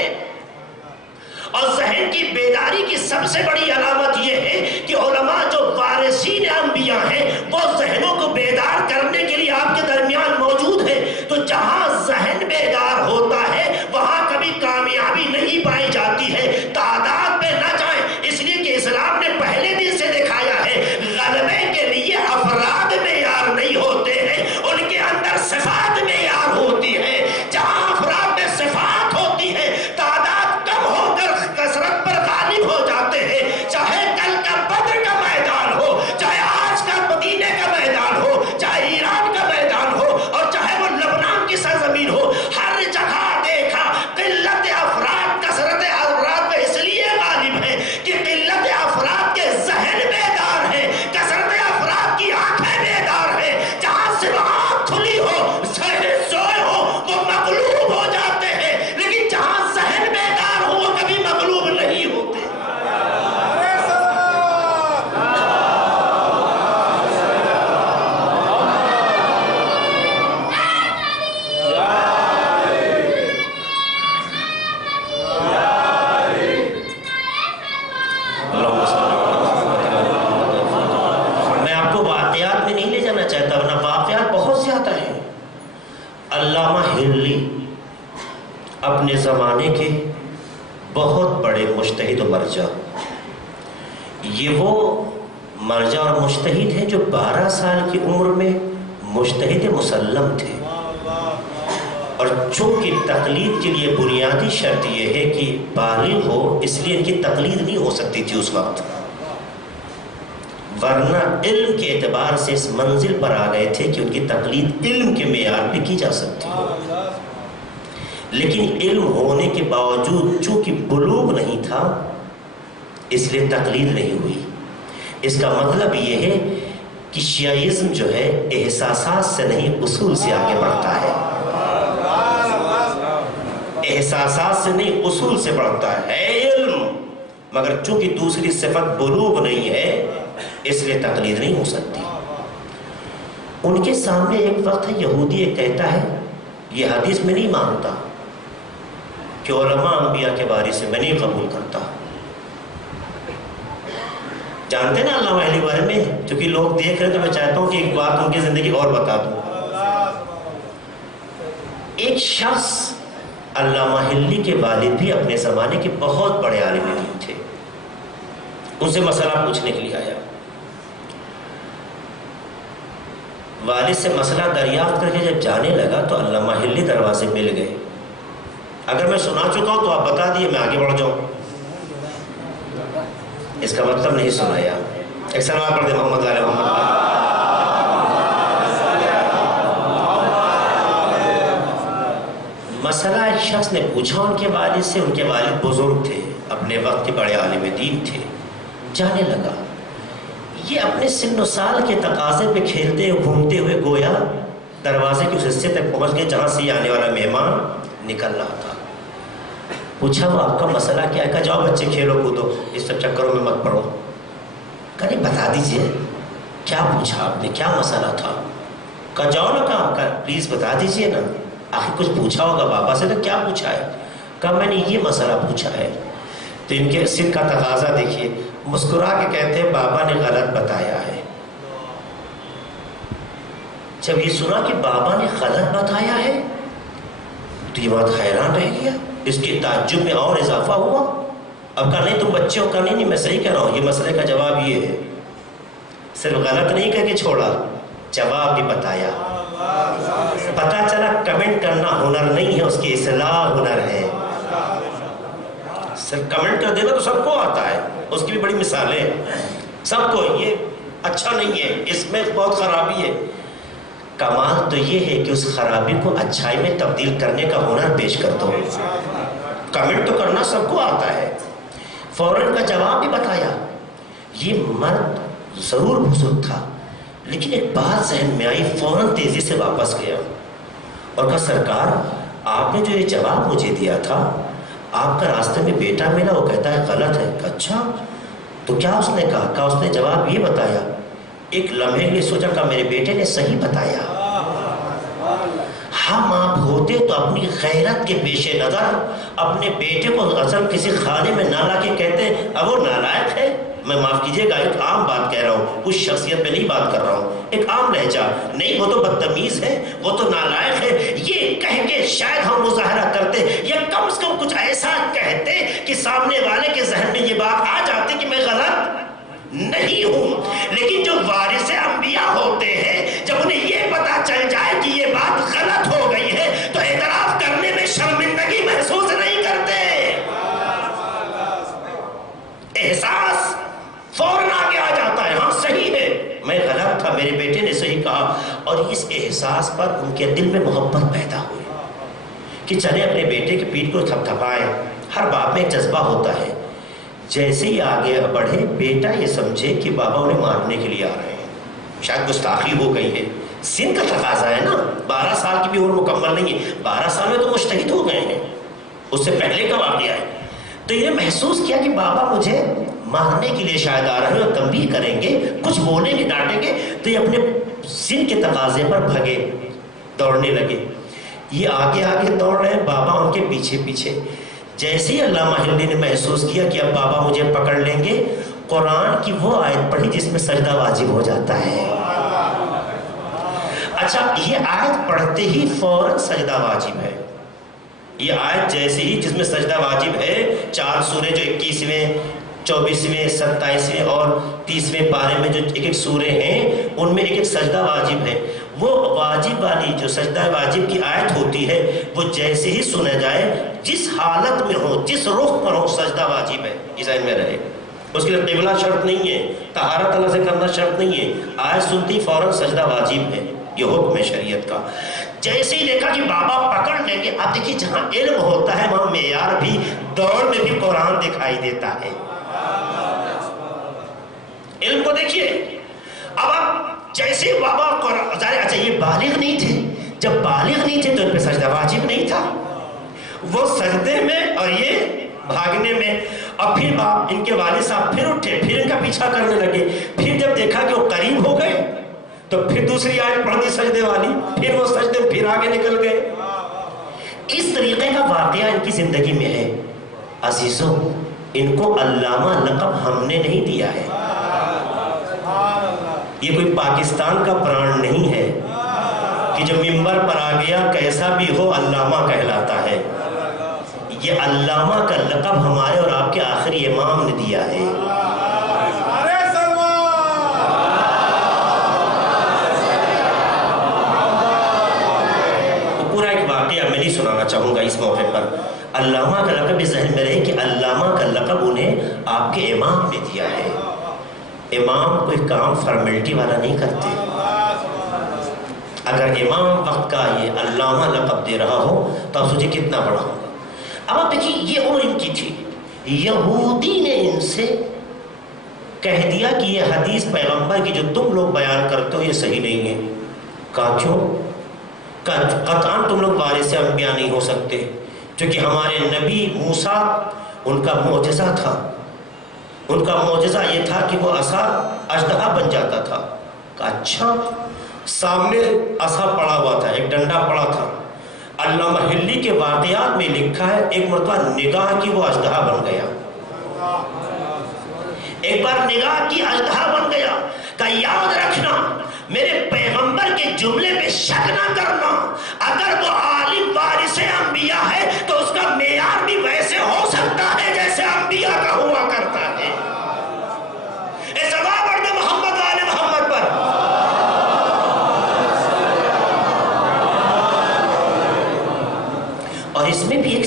اور ذہن کی بیداری کی سب سے بڑی علامت یہ ہے کہ علماء جو وارثین انبیاء ہیں وہ ذہنوں کو بیدار کرنے کے لیے آپ کے درمیان موجود ہیں۔ تو جہاں ذہن بیدار ہوتا ہے وہاں کبھی کامیابی نہیں پائی جاتی ہے۔ تعداد پہ نہ جائیں، اس لیے کہ اسلام نے پہلے دن سے دکھایا ہے غلبے کے لیے افراد معیار نہیں ہوتے ہیں، ان کے اندر صفات معیار ہوتی ہے۔ جہاں افراد میں صفات ہوتی ہے تعداد کم ہو کر کثرت پر غالب ہو جاتے ہیں۔ چاہے کل کا بدر کا میدان ہو، چاہے آج کا مدینے کا میدان ہو، چاہے ایران کا میدان ہو، اور چاہے وہ لبنان کی سرزمین ہو، ہر جگہ دیکھا قلت افراد کثرت افراد میں اس لیے غالب ہے کہ قلت افراد کے ذہن بیدار ہے، کثرت افراد کی آنکھیں بیدار ہے۔ جہاں سے آنکھ کھلی ہو، ذہن سوئے ہو، وہ مغلوب ہو جاتے ہیں، لیکن جہاں ذہن بیدار ہو وہ کبھی مغلوب نہیں ہوتے۔ میں آپ کو واقعات میں نہیں لے جانا چاہتا، ورنہ واقعات بہت زیادہ ہیں۔ علامہ ہرلی اپنے زمانے کے بہت بڑے مجتہد و مرجع، یہ وہ مرجع اور مجتہد ہیں جو 12 سال کی عمر میں مجتہد مسلم تھے، اور چونکہ تقلید کے لیے بنیادی شرط یہ ہے کہ بالغ ہو، اس لیے ان کی تقلید نہیں ہو سکتی تھی اس وقت، ورنہ علم کے اعتبار سے اس منزل پر آ گئے تھے کہ ان کی تقلید علم کے معیار پہ کی جا سکتی ہو۔ لیکن علم ہونے کے باوجود چونکہ بلوغ نہیں تھا اس لیے تقلید نہیں ہوئی۔ اس کا مطلب یہ ہے کہ شیعیزم جو ہے احساسات سے نہیں اصول سے آگے بڑھتا ہے، احساسات سے نہیں اصول سے بڑھتا ہے علم، مگر چونکہ دوسری صفت بلوغ نہیں ہے اس لیے تقلید نہیں ہو سکتی۔ ان کے سامنے ایک وقت ہے یہودی ایک کہتا ہے یہ حدیث میں نہیں مانتا کہ علماء انبیاء کے بارے سے میں نہیں قبول کرتا۔ جانتے ہیں نا علامہ اہلی بارے میں، چونکہ لوگ دیکھ رہے ہیں تو میں چاہتا ہوں کہ ایک بات ان کی زندگی اور بتا دوں۔ ایک شخص علامہ ہلی کے والد بھی اپنے زمانے کے بہت بڑے عالم دین تھے، ان سے مسئلہ پوچھنے کے لیے آیا۔ والد سے مسئلہ دریافت کر کے جب جانے لگا تو علامہ ہلی دروازے مل گئے۔ اگر میں سنا چکا ہوں تو آپ بتا دیے، میں آگے بڑھ جاؤں۔ اس کا مطلب نہیں سنایا۔ ایک سلام پڑھ دے محمد علیہ محمد۔ مسئلہ ایک شخص نے پوچھا ان کے والد سے، ان کے والد بزرگ تھے، اپنے وقت کے بڑے عالم دین تھے۔ جانے لگا، یہ اپنے سن و سال کے تقاضے پہ کھیلتے گھومتے ہوئے گویا دروازے کے اس حصے تک پہنچ گئے جہاں سے یہ آنے والا مہمان نکل رہا تھا۔ پوچھا وہ آپ کا مسئلہ کیا ہے؟ کہا جاؤ بچے کھیلو کودو، اس سب چکروں میں مت پڑو۔ کہا نہیں بتا دیجئے کیا پوچھا آپ نے، کیا مسئلہ تھا؟ کہا جاؤ نا، کہا پلیز بتا دیجئے نا، آخر کچھ پوچھا ہوگا بابا سے، تو کیا پوچھا ہے؟ کہا میں نے یہ مسئلہ پوچھا ہے۔ تو ان کے سن کا تقاضا دیکھیے، مسکرا کے کہتے ہیں بابا نے غلط بتایا ہے۔ جب یہ سنا کہ بابا نے غلط بتایا ہے تو یہ بات حیران رہ گیا، اس کے تعجب میں اور اضافہ ہوا۔ اب کہا نہیں تم بچے ہو، کہا نہیں میں صحیح کہہ رہا ہوں، یہ مسئلے کا جواب یہ ہے. صرف غلط نہیں کہہ کے چھوڑا، جواب بھی بتایا. پتا چلا کمنٹ کرنا ہنر نہیں ہے، اس کی اصلاح ہنر ہے. صرف کمنٹ کر دینا تو سب کو آتا ہے، اس کی بھی بڑی مثالیں ہیں. سب کو یہ اچھا نہیں ہے، اس میں بہت خرابی ہے. کمال تو یہ ہے کہ اس خرابی کو اچھائی میں تبدیل کرنے کا ہنر پیش کر دو. کمنٹ تو کرنا سب کو آتا ہے. فوراً کا جواب بھی بتایا. یہ مرد ضرور بزرگ تھا، لیکن ایک بات ذہن میں آئی، فوراً تیزی سے واپس گیا اور کہا سرکار آپ نے جو یہ جواب مجھے دیا تھا، آپ کا راستے میں بیٹا ملا، وہ کہتا ہے غلط ہے. اچھا تو کیا اس نے کہا؟ کہا اس نے جواب یہ بتایا. ایک لمحے لیے سوچا کہ میرے بیٹے نے صحیح بتایا. ہم آپ ہوتے تو اپنی غیرت کے پیش نظر اپنے بیٹے کو اصل کسی خانے میں نہ لا کے کہتے اب وہ نالائق ہے. میں معاف کیجیے گا، ایک عام بات کہہ رہا ہوں، اس شخصیت پہ نہیں بات کر رہا ہوں، ایک عام لہجہ. نہیں وہ تو بدتمیز ہے، وہ تو نالائق ہے، یہ کہہ کے شاید ہم مظاہرہ کرتے یا کم سے کم کچھ ایسا کہتے کہ سامنے والے کے ذہن میں یہ بات آ جاتی کہ میں غلط نہیں ہوں. لیکن جو وارث انبیاء ہوتے ہیں، جب انہیں یہ پتا چل جائے کہ یہ بات غلط ہو گئی ہے تو اعتراف کرنے میں شرمندگی محسوس نہیں کرتے. احساس فوراً آگے آ جاتا ہے، ہاں صحیح ہے، میں غلط تھا، میرے بیٹے نے صحیح کہا. اور اس احساس پر ان کے دل میں محبت پیدا ہوئی کہ چلے اپنے بیٹے کی پیٹھ کو تھپ تھپائیں. ہر باپ میں ایک جذبہ ہوتا ہے. جیسے ہی آگے بڑھے، بیٹا یہ سمجھے کہ بابا انہیں مارنے کے لیے آ رہے ہیں، شاید گستاخی ہو گئی ہے. سن کا تقاضا ہے نا، 12 سال کی بھی عمر مکمل نہیں ہے، 12 سال میں تو مجتہد ہو گئے ہیں، اس سے پہلے کا واقعہ ہے. تو یہ محسوس کیا کہ بابا مجھے مارنے کے لیے شاید آ رہے ہیں اور تنبیہ کریں گے، کچھ بولیں گے، ڈانٹیں گے. تو یہ اپنے سن کے تقاضے پر بھگے، دوڑنے لگے. یہ آگے آگے دوڑ رہے ہیں، بابا ان کے پیچھے پیچھے. جیسے ہی علامہ ہلدی نے محسوس کیا کہ اب بابا مجھے پکڑ لیں گے، قرآن کی وہ آیت پڑھی جس میں سجدہ واجب ہو جاتا ہے. اچھا یہ آیت پڑھتے ہی فوراً سجدہ واجب ہے. یہ آیت جیسے ہی جس میں سجدہ واجب ہے، 4 سورے جو 21ویں 24ویں 27ویں اور 30ویں پارے میں جو ایک ایک سورے ہیں، ان میں ایک ایک سجدہ واجب ہے. وہ واجب والی جو سجدہ واجب کی آیت ہوتی ہے، وہ جیسے ہی سنا جائے، جس حالت میں ہو، جس رخ پر ہو، سجدہ واجب ہے. یہ ذہن میں رہے. اس کے لیے قبلہ شرط نہیں ہے، طہارت اللہ سے کرنا شرط نہیں ہے. آیت سنتی فوراً سجدہ واجب ہے. یہ حکم ہے شریعت کا. جیسے ہی دیکھا کہ بابا پکڑ لیں گے، اب دیکھیے جہاں علم ہوتا ہے وہاں معیار بھی، دوڑ میں بھی قرآن دکھائی دیتا ہے. علم کو دیکھیے. اب آپ جیسے بابا قرآن، اچھا یہ بالغ نہیں تھے، جب بالغ نہیں تھے تو ان پہ سجدہ واجب نہیں تھا. وہ سجدے میں اور یہ بھاگنے میں. اور پھر ان کے والد صاحب پھر اٹھے، پھر ان کا پیچھا کرنے لگے. پھر جب دیکھا کہ وہ قریب ہو گئے تو پھر دوسری آیت پڑھ دی سجدے والی، پھر وہ سجدے پھر آگے نکل گئے. اس طریقے کا واقعہ ان کی زندگی میں ہے. عزیزوں ان کو علامہ لقب ہم نے نہیں دیا ہے، یہ کوئی پاکستان کا برانڈ نہیں ہے کہ جو ممبر پر آ گیا کیسا بھی ہو علامہ کہلاتا ہے. یہ علامہ کا لقب ہمارے اور آپ کے آخری امام نے دیا ہے. پورا ایک واقعہ میں نہیں سنانا چاہوں گا اس موقع پر. علامہ کا لقب اس ذہن میں رہے کہ علامہ کا لقب انہیں آپ کے امام نے دیا ہے. امام کوئی کام فارمیلٹی والا نہیں کرتے. اگر امام وقت کا یہ علامہ لقب دے رہا ہو تو آپ سوچیں کتنا بڑا ہوگا. اب آپ دیکھیے یہ عمر ان کی تھی. یہودی نے ان سے کہہ دیا کہ یہ حدیث پیغمبر کی جو تم لوگ بیان کرتے ہو یہ صحیح نہیں ہے. کہا کیوں؟ قطعاً تم لوگ وارث انبیاء نہیں ہو سکتے، کیونکہ ہمارے نبی موسیٰ ان کا معجزہ تھا. ان کا معجزہ یہ تھا کہ وہ عصا اژدہا بن جاتا تھا. کہا اچھا. سامنے عصا پڑا ہوا تھا، ایک ڈنڈا پڑا تھا. علامہ ہلی کے واقعات میں لکھا ہے ایک مرتبہ نگاہ کی وہ اژدہا بن گیا. ایک بار نگاہ کی اژدہا بن گیا. کہ یاد رکھنا میرے پیغمبر کے جملے پہ شک نہ کرنا. اگر وہ عالم وارث انبیاء ہے تو اس کا معیار بھی ویسے ہو سکتا ہے جیسے انبیاء کا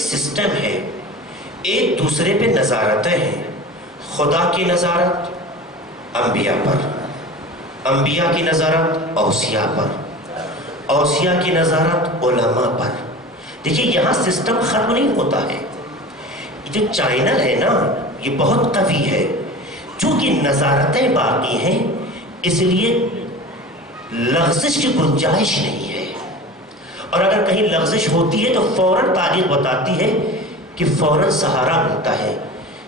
سسٹم ہے، ایک دوسرے پہ نظارتیں ہیں. خدا کی نظارت انبیاء پر، انبیاء کی نظارت اوصیاء پر، اوصیاء کی نظارت علماء پر. دیکھیے یہاں سسٹم ختم نہیں ہوتا ہے. جو چینل ہے نا یہ بہت قوی ہے، چونکہ نظارتیں باقی ہیں اس لیے لغزش کی گنجائش نہیں ہے. اور اگر کہیں لغزش ہوتی ہے تو فوراً تاریخ بتاتی ہے کہ فوراً سہارا ملتا ہے.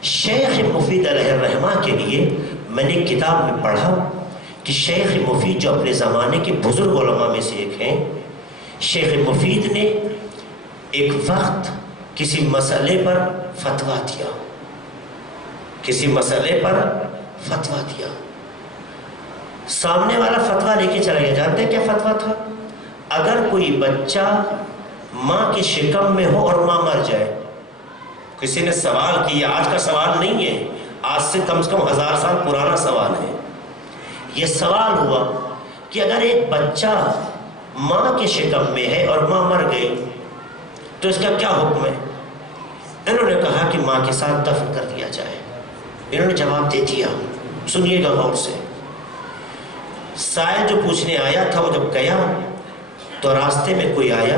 شیخ مفید علیہ الرحمہ کے لیے میں نے کتاب میں پڑھا کہ شیخ مفید جو اپنے زمانے کے بزرگ علماء میں سے ایک ہیں، شیخ مفید نے ایک وقت کسی مسئلے پر فتویٰ دیا، کسی مسئلے پر فتویٰ دیا. سامنے والا فتویٰ لے کے چلا گیا. جانتے ہیں کیا فتویٰ تھا؟ اگر کوئی بچہ ماں کے شکم میں ہو اور ماں مر جائے. کسی نے سوال کیا، آج کا سوال نہیں ہے، آج سے کم 1000 سال پرانا سوال ہے. یہ سوال ہوا کہ اگر ایک بچہ ماں کے شکم میں ہے اور ماں مر گئی تو اس کا کیا حکم ہے؟ انہوں نے کہا کہ ماں کے ساتھ دفن کر دیا جائے. انہوں نے جواب دے دیا. سنیے گا غور سے. سائل جو پوچھنے آیا تھا وہ جب گیا تو راستے میں کوئی آیا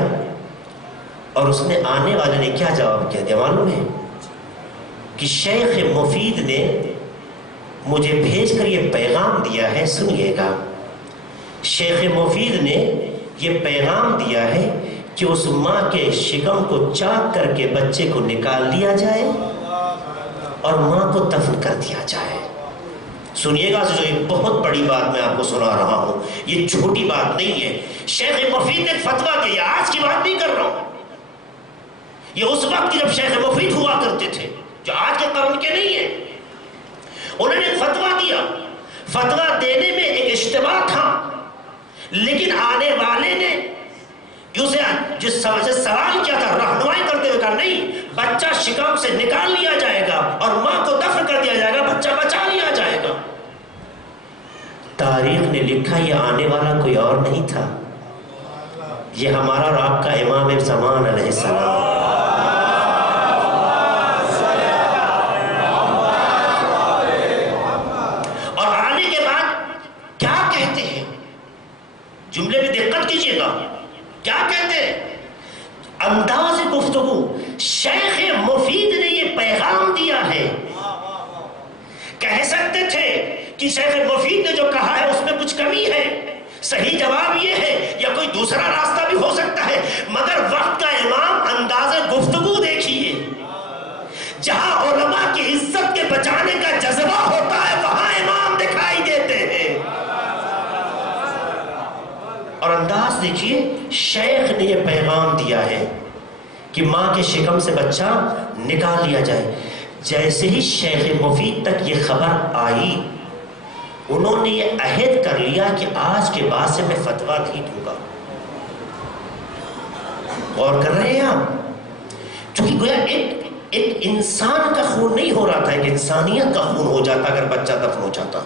اور اس نے آنے والے نے کیا جواب کیا معلوم ہے؟ کہ شیخ مفید نے مجھے بھیج کر یہ پیغام دیا ہے. سنیے گا. شیخ مفید نے یہ پیغام دیا ہے کہ اس ماں کے شکم کو چاک کر کے بچے کو نکال لیا جائے اور ماں کو دفن کر دیا جائے. سنیے گا جو ایک بہت بڑی بات میں آپ کو سنا رہا ہوں، یہ چھوٹی بات نہیں ہے. شیخ مفید نے فتویٰ کیا، آج کی بات نہیں کر رہا ہوں، یہ اس وقت جب شیخ مفید ہوا کرتے تھے جو آج کے قرن کے نہیں ہیں. انہوں نے فتویٰ دیا. فتویٰ دینے میں ایک اشتباہ تھا، لیکن آنے والے نے جس سوال کیا تھا رہنمائی کرتے ہوئے کہا نہیں، بچہ شکم سے نکال لیا جائے گا اور ماں کو دفن کر دیا جائے گا، بچہ بچا لیا جائے گا. تاریخ نے لکھا یہ آنے والا کوئی اور نہیں تھا، یہ ہمارا اور آپ کا امام زمان علیہ السلام. اور آنے کے بعد کیا کہتے ہیں؟ جملے میں دقت کیجیے گا. کیا کہتے ہیں؟ انداز گفتگو. شیخ مفید نے یہ پیغام دیا ہے. کہہ سکتے تھے کہ شیخ مفید نے جو کہا ہے اس میں کچھ کمی ہے، صحیح جواب یہ ہے، یا کوئی دوسرا راستہ بھی ہو سکتا ہے. مگر وقت کا امام انداز گفتگو دیکھیے. جہاں علماء کی عزت کے بچانے کا جذبہ ہوتا ہے وہاں امام دکھائی دیتے ہیں. اور انداز دیکھیے، شیخ نے یہ پیغام دیا ہے کہ ماں کے شکم سے بچہ نکال لیا جائے. جیسے ہی شیخ مفید تک یہ خبر آئی انہوں نے یہ عہد کر لیا کہ آج کے بعد سے میں فتویٰ نہیں دوں گا. غور کر رہے ہیں آپ؟ چونکہ گویا ایک انسان کا خون نہیں ہو رہا تھا، ایک انسانیت کا خون ہو جاتا اگر بچہ دفن ہو جاتا.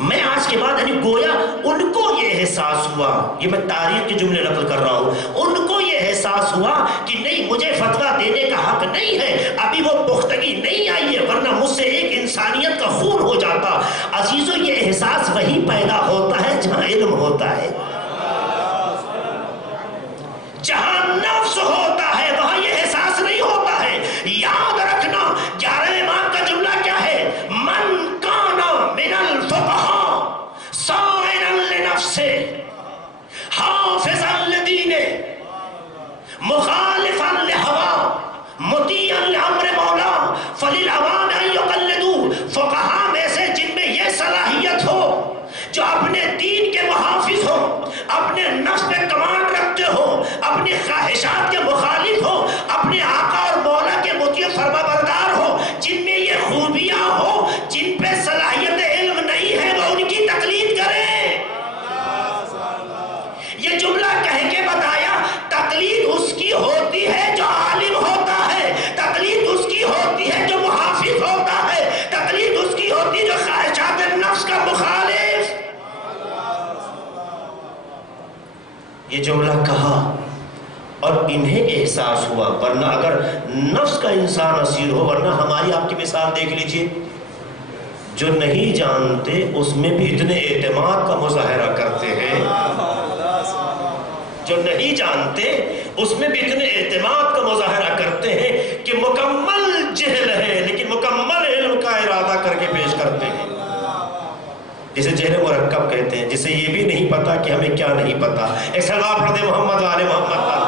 میں آج کے بعد یعنی گویا ان کو یہ احساس ہوا، یہ میں تاریخ کے جملے نقل کر رہا ہوں، ان کو یہ احساس ہوا کہ نہیں مجھے فتویٰ دینے کا حق نہیں ہے، ابھی وہ پختگی نہیں آئی ہے، ورنہ مجھ سے ایک انسانیت کا خون ہو جاتا. عزیزو یہ احساس وہی پیدا ہوتا ہے جہاں علم ہوتا ہے، جہاں نفس ہوتا ہے وہاں یہ احساس نہیں ہوتا ہے. یاد رکھنا 11ویں امام کا جملہ کیا ہے؟ من کان من الفقہاء صائنا لنفسہ حافظا لدینہ مخالفا لہویٰ مطیعا لامر مولا فللعوام ان یقلدوا. فقہاء میں سے جن میں یہ صلاحیت ہو، جو اپنے دین کے محافظ ہو، اپنے نفس پہ کمانڈ رکھتے ہو، اپنی خواہشات کے مخالف ہو، اپنے آقا اور مولا کے مطیع فرما بردار ہو، جن میں یہ خوبیاں ہو، جن پہ صلاحیت علم نہیں ہے وہ ان کی تقلید کریں. یہ جملہ کہہ کے بتایا تقلید اس کی ہوتی ہے جو عالم ہوتا ہے، تقلید اس کی ہوتی ہے جو محافظ ہوتا ہے، تقلید اس کی ہوتی ہے جو خواہشات نفس کا مخالف. یہ جملہ کہا اور انہیں احساس ہوا، ورنہ اگر نفس کا انسان اسیر ہو، ورنہ ہماری آپ کی مثال دیکھ لیجئے، جو نہیں جانتے اس میں بھی اتنے اعتماد کا مظاہرہ کرتے ہیں، جو نہیں جانتے اس میں بھی اتنے اعتماد کا مظاہرہ کرتے ہیں کہ مکمل جہل ہے لیکن مکمل علم کا ارادہ کر کے پیش کرتے ہیں، جسے جہل مرکب کہتے ہیں، جسے یہ بھی نہیں پتا کہ ہمیں کیا نہیں پتا۔ ایک سلام پڑھ دے محمد آل محمد پر۔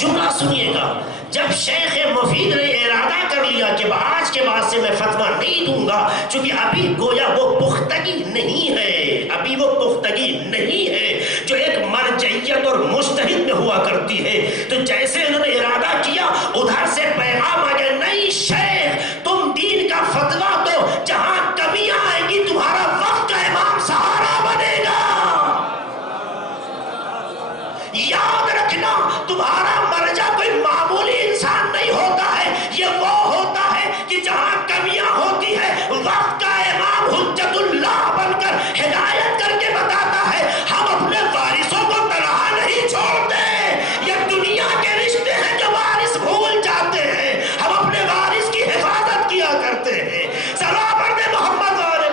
جملہ سنیے گا، جب شیخ مفید نے ارادہ کر لیا کہ آج کے بعد سے میں فتویٰ نہیں دوں گا، چونکہ ابھی گویا وہ پختگی نہیں ہے، ابھی وہ پختگی نہیں ہے جو ایک مرجعیت اور مجتہد میں ہوا کرتی ہے، تو جیسے انہوں نے ارادہ کیا ادھر سے پیغام آ گیا، نہیں شیخ تم دین کا فتویٰ دو، جہاں کمیاں آئیں گی تمہارا وقت کا امام سہارا بنے گا۔ یاد رکھنا تمہارا مرجع کوئی معمولی انسان نہیں ہوتا ہے، یہ وہ ہوتا ہے کہ جہاں کمیاں ہوتی ہے وقت کا امام حجت اللہ بن کر ہدایت کر کے بتاتا ہے۔ ہم اپنے وارثوں کو تنہا نہیں چھوڑتے، یہ دنیا کے رشتے ہیں جو وارث بھول جاتے ہیں، ہم اپنے وارث کی حفاظت کیا کرتے ہیں۔ سلام پڑھ دے محمد والے۔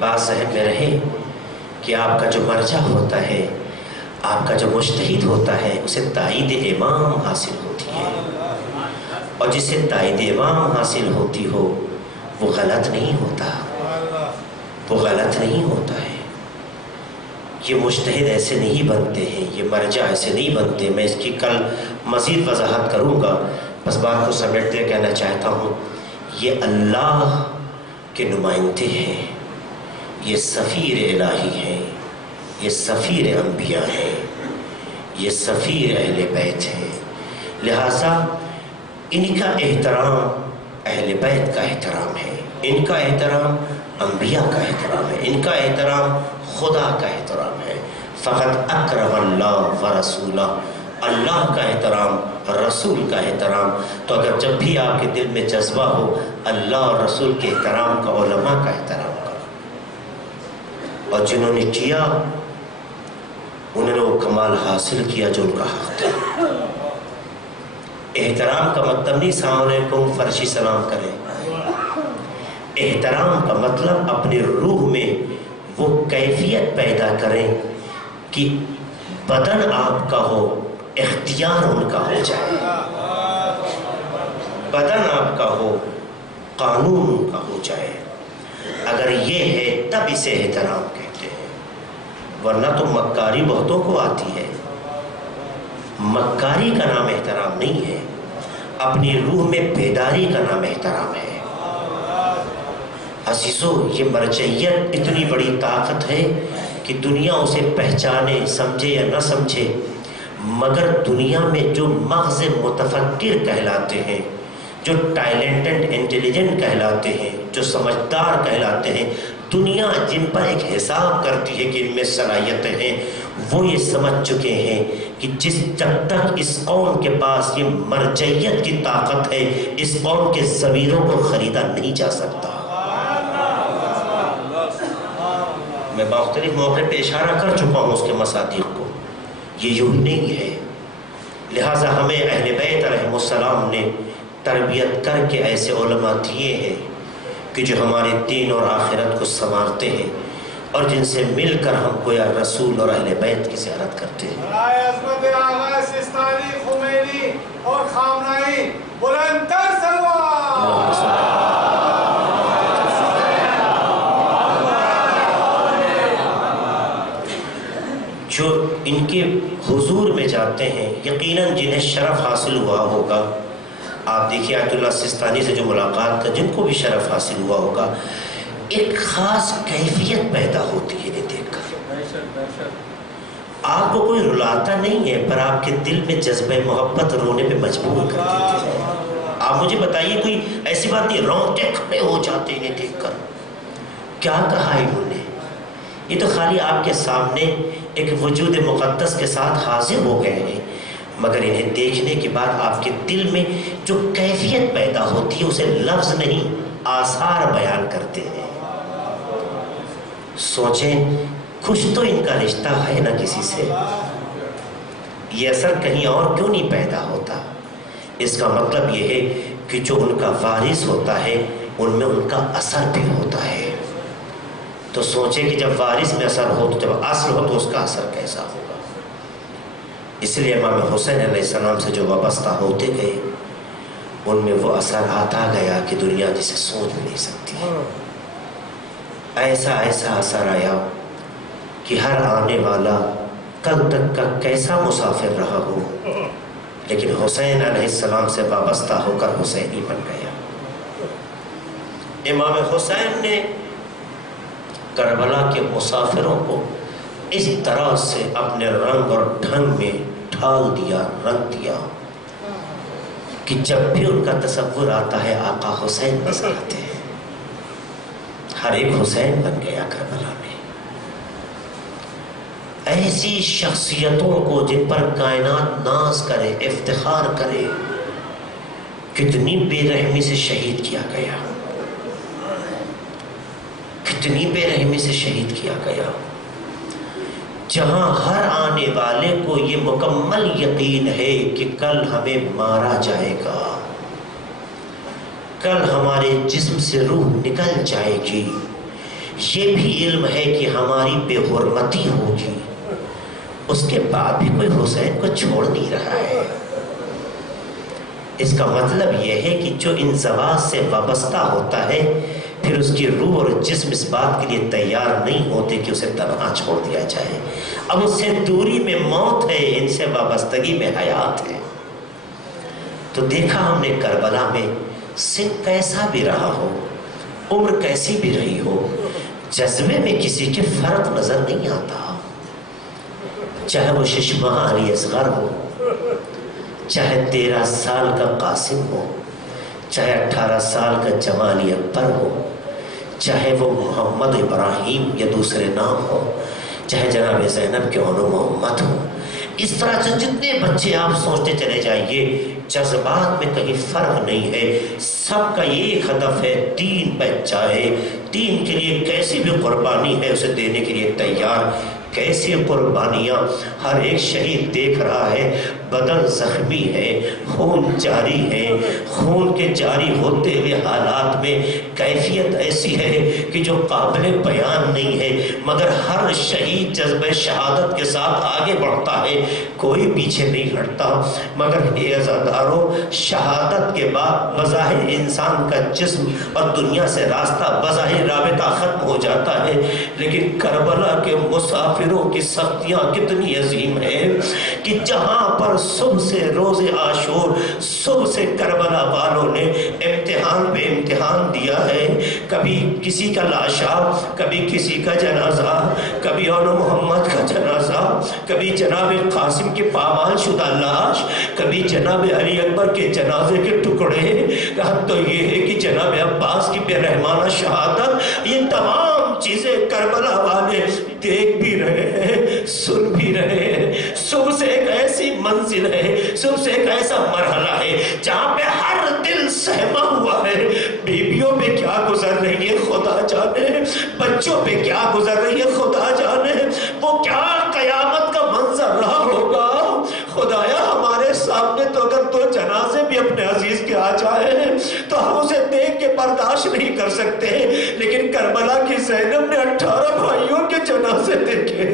بات ذہن میں رہے کہ آپ کا جو مرجع ہوتا ہے، آپ کا جو مجتہد ہوتا ہے، اسے تائید امام حاصل ہوتی ہے، اور جسے تائید امام حاصل ہوتی ہو وہ غلط نہیں ہوتا، وہ غلط نہیں ہوتا ہے۔ یہ مجتہد ایسے نہیں بنتے ہیں، یہ مرجع ایسے نہیں بنتے۔ میں اس کی کل مزید وضاحت کروں گا، بس بات کو سمیٹتے کہنا چاہتا ہوں، یہ اللہ کے نمائندے ہیں، یہ سفیر الہی ہیں، یہ سفیر انبیاء ہیں، یہ سفیر اہل بیت ہیں، لہٰذا ان کا احترام اہل بیت کا احترام ہے، ان کا احترام انبیاء کا احترام ہے، ان کا احترام خدا کا احترام ہے۔ فقط اکرم اللہ و رسولہ، اللہ کا احترام، رسول کا احترام۔ تو اگر جب بھی آپ کے دل میں جذبہ ہو اللہ اور رسول کے احترام کا، علماء کا احترام کا، اور جنہوں نے کیا انہوں نے وہ کمال حاصل کیا جو ان کا حق تھا۔ احترام کا مطلب نہیں السلام علیکم فرشی سلام کریں، احترام کا مطلب اپنے روح میں وہ کیفیت پیدا کریں کہ بدن آپ کا ہو، اختیار ان کا ہو جائے، بدن آپ کا ہو، قانون ان کا ہو جائے۔ اگر یہ ہے تب اسے احترام کہتے ہیں، ورنہ تو مکاری بہتوں کو آتی ہے۔ مکاری کا نام احترام نہیں ہے، اپنی روح میں بیداری کا نام احترام ہے۔ عزیزو، یہ مرجعیت اتنی بڑی طاقت ہے کہ دنیا اسے پہچانے، سمجھے یا نہ سمجھے، مگر دنیا میں جو مغز متفکر کہلاتے ہیں، جو ٹیلنٹڈ انٹیلیجنٹ کہلاتے ہیں، جو سمجھدار کہلاتے ہیں، دنیا جن پر ایک حساب کرتی ہے کہ ان میں صلاحیتیں ہیں، وہ یہ سمجھ چکے ہیں کہ جب تک اس قوم کے پاس یہ مرجعیت کی طاقت ہے، اس قوم کے ضمیروں کو خریدا نہیں جا سکتا۔ میں مختلف موقع پہ اشارہ کر چکا ہوں اس کے مصادیق کو، یہ یوں نہیں ہے۔ لہٰذا ہمیں اہل بیت علیہ السلام نے تربیت کر کے ایسے علماء دیے ہیں کہ جو ہمارے دین اور آخرت کو سنوارتے ہیں، اور جن سے مل کر ہم گویا رسول اور اہل بیت کی زیارت کرتے ہیں۔ عظمت آغا سستانی خمینی اور خامنائی بلندتر سلوات۔ جو ان کے حضور میں جاتے ہیں، یقیناً جنہیں شرف حاصل ہوا ہوگا آپ دیکھیے آیت اللہ سستانی سے جو ملاقات کا جن کو بھی شرف حاصل ہوا ہوگا، ایک خاص کیفیت پیدا ہوتی ہے انہیں دیکھ کر۔ آپ کو کوئی رلاتا نہیں ہے، پر آپ کے دل میں جذبہ محبت رونے پہ مجبور کر دیتے ہیں۔ آپ مجھے بتائیے، کوئی ایسی بات نہیں، رونگٹے کھڑے ہو جاتے ہیں انہیں دیکھ کر۔ کیا کہا انہوں نے؟ یہ تو خالی آپ کے سامنے ایک وجود مقدس کے ساتھ حاضر ہو گئے ہیں، مگر انہیں دیکھنے کے بعد آپ کے دل میں جو کیفیت پیدا ہوتی ہے اسے لفظ نہیں آثار بیان کرتے ہیں۔ سوچیں، کچھ تو ان کا رشتہ ہے نا کسی سے، یہ اثر کہیں اور کیوں نہیں پیدا ہوتا؟ اس کا مطلب یہ ہے کہ جو ان کا وارث ہوتا ہے ان میں ان کا اثر بھی ہوتا ہے۔ تو سوچیں کہ جب وارث میں اثر ہو تو جب اصل ہو تو اس کا اثر کیسا ہوگا؟ اس لیے امام حسین علیہ السلام سے جو وابستہ ہوتے گئے ان میں وہ اثر آتا گیا کہ دنیا جسے سوچ بھی نہیں سکتی۔ ایسا اثر آیا کہ ہر آنے والا کل تک کا کیسا مسافر رہا ہو، لیکن حسین علیہ السلام سے وابستہ ہو کر حسینی بن گیا۔ امام حسین نے کربلا کے مسافروں کو اس طرح سے اپنے رنگ اور ڈھنگ میں ڈھال دیا، رنگ دیا کہ جب بھی ان کا تصور آتا ہے آقا حسین نظر آتے ہیں۔ ہر ایک حسین بن گیا کربلا میں۔ ایسی شخصیتوں کو جن پر کائنات ناز کرے، افتخار کرے، کتنی بے رحمی سے شہید کیا گیا، کتنی بے رحمی سے شہید کیا گیا، جہاں ہر آنے والے کو یہ مکمل یقین ہے کہ کل ہمیں مارا جائے گا، کل ہمارے جسم سے روح نکل جائے گی، یہ بھی علم ہے کہ ہماری بے حرمتی ہوگی، اس کے بعد بھی کوئی حسین کو چھوڑ نہیں رہا ہے۔ اس کا مطلب یہ ہے کہ جو انزوا سے وابستہ ہوتا ہے پھر اس کی روح اور جسم اس بات کے لیے تیار نہیں ہوتے کہ اسے تنہا چھوڑ دیا جائے۔ اب اس سے دوری میں موت ہے، ان سے وابستگی میں حیات ہے۔ تو دیکھا ہم نے کربلا میں سن کیسا بھی رہا ہو، عمر کیسی بھی رہی ہو، جذبے میں کسی کے فرق نظر نہیں آتا، چاہے وہ ششمہ علی اصغر ہو، چاہے 13 سال کا قاسم ہو، چاہے 18 سال کا جمالی اکبر ہو، چاہے وہ محمد ابراہیم یا دوسرے نام ہو، چاہے جناب زینب کے عنو محمد ہو، اس طرح سے جتنے بچے آپ سوچتے چلے جائیے، جذبات میں کہیں فرق نہیں ہے، سب کا ایک ہدف ہے دین بچ جائے، دین کے لیے کیسی بھی قربانی ہے اسے دینے کے لیے تیار۔ کیسی قربانیاں ہر ایک شہید دیکھ رہا ہے، بدن زخمی ہے، خون جاری ہے، خون کے جاری ہوتے ہوئے حالات میں کیفیت ایسی ہے کہ جو قابل بیان نہیں ہے، مگر ہر شہید جذبہ شہادت کے ساتھ آگے بڑھتا ہے، کوئی پیچھے نہیں ہٹتا۔ مگر اے عزادارو، شہادت کے بعد بظاہر انسان کا جسم اور دنیا سے راستہ بظاہر رابطہ ختم ہو جاتا ہے، لیکن کربلا کے مسافروں کی سختیاں کتنی عظیم ہیں کہ جہاں پر صبح سے روز عاشور، صبح سے کربلا والوں نے امتحان پہ امتحان دیا ہے، کبھی کسی کا لاشا، کبھی کسی کا جنازہ، کبھی عنو محمد کا جنازہ، کبھی جناب قاسم کی پامال شدہ لاش، کبھی جناب علی اکبر کے جنازے کے ٹکڑے، تو یہ ہے کہ جناب عباس کی بے رحمانہ شہادت، یہ تمام چیزیں کربلا والے دیکھ بھی رہے ہیں، سن بھی رہے ہیں۔ صبح سے ایک ایسی منزل ہے، صبح سے ایک ایسا مرحلہ ہے جہاں پہ ہر دل سہما ہوا ہے، بیویوں پہ کیا گزر رہی ہے خدا جانے، بچوں پہ کیا گزر رہی ہے خدا جانے، وہ کیا قیامت کا منظر رہا ہوگا۔ خدایا ہمارے سامنے تو اگر 2 جنازے بھی اپنے عزیز کے آ جائیں تو ہم اسے دیکھ کے برداشت نہیں کر سکتے، لیکن کربلا کی زینب نے 18 بھائیوں کے جنازے دیکھے۔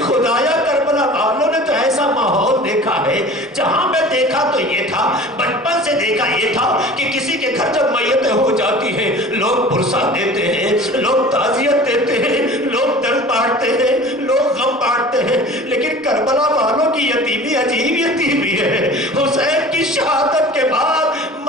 خدایا کربلا والوں نے تو ایسا ماحول دیکھا ہے، جہاں میں دیکھا تو یہ تھا، بچپن سے دیکھا یہ تھا کہ کسی کے گھر جب میتیں ہو جاتی ہیں لوگ پرسہ دیتے ہیں، لوگ تعزیت دیتے ہیں، لوگ درد بانٹتے ہیں، لوگ غم بانٹتے ہیں، لیکن کربلا والوں کی یتیمی عجیب یتیمی ہے۔ حسین کی شہادت کے بعد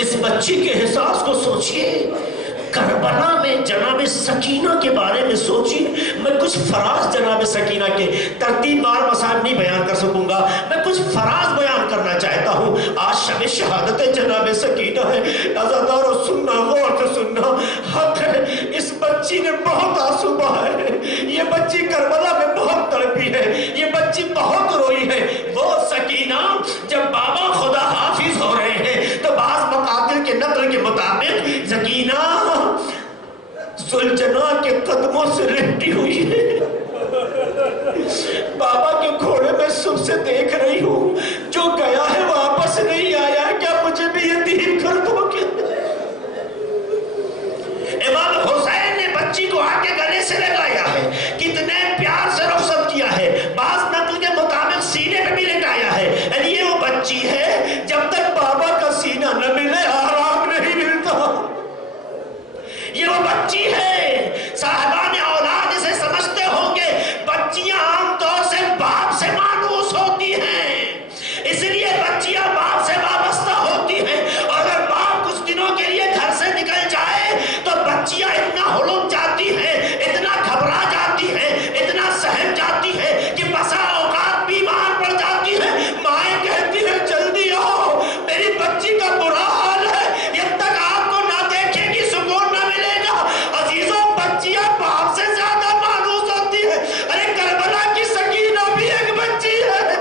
اس بچی کے احساس کو سوچئے، کربلا میں جناب سکینہ کے بارے میں سوچیے۔ میں کچھ فراز جناب سکینہ کے ترتیب بار مسائل نہیں بیان کر سکوں گا، میں کچھ فراز بیان کرنا چاہتا ہوں۔ آج شب شہادت جناب سکینہ ہے، عزادارو سننا، غور سے سننا، حق ہے۔ اس بچی نے بہت آنسو بہائے ہیں، یہ بچی کربلا میں بہت تڑپی ہے، یہ بچی بہت روئی ہے۔ وہ سکینہ جب بابا خدا حافظ ہو رہے ہیں تو بعض مقاتل کے نقل کے مطابق سکینہ زلجنا کے قدموں سے لپٹی ہوئی ہے۔ بابا کے گھوڑے میں صبح سے دیکھ رہی ہوں، جو گیا ہے واپس نہیں آیا، کیا مجھے بھی یتیم کر دو گے؟ امام حسین نے بچی کو آ کے گلے سے لگایا ہے، کتنے پیار سے رخصت کیا ہے، بعض نقل کے مطابق سینے پہ بھی لٹایا ہے۔ یعنی یہ وہ بچی ہے جب تک بابا کا سینہ نہ ملے آرام نہیں ملتا۔ یہ وہ بچی ہے، صاحبان اولاد اسے سمجھتے ہوں گے، بچیاں عام طور سے باپ سے مانوس ہوتی ہیں، اس لیے بچیاں باپ سے وابستہ ہوتی ہیں، اور اگر باپ کچھ دنوں کے لیے گھر سے نکل جائے تو بچیاں اتنا ہلک جاتی ہیں، اتنا گھبرا جاتی ہیں، اتنا سہم جاتی ہیں کہ بسا اوقات بیمار پڑ جاتی ہیں۔ مائیں کہتی ہیں جلدی آؤ، میری بچی کا برا حال ہے، جب تک آپ کو نہ دیکھے گی سکون نہ ملے گا۔ عزیزوں، بچیاں باپ سے زیادہ مانوس ہوتی ہے۔ ارے کربلا کی سکینہ بھی ایک بچی ہے،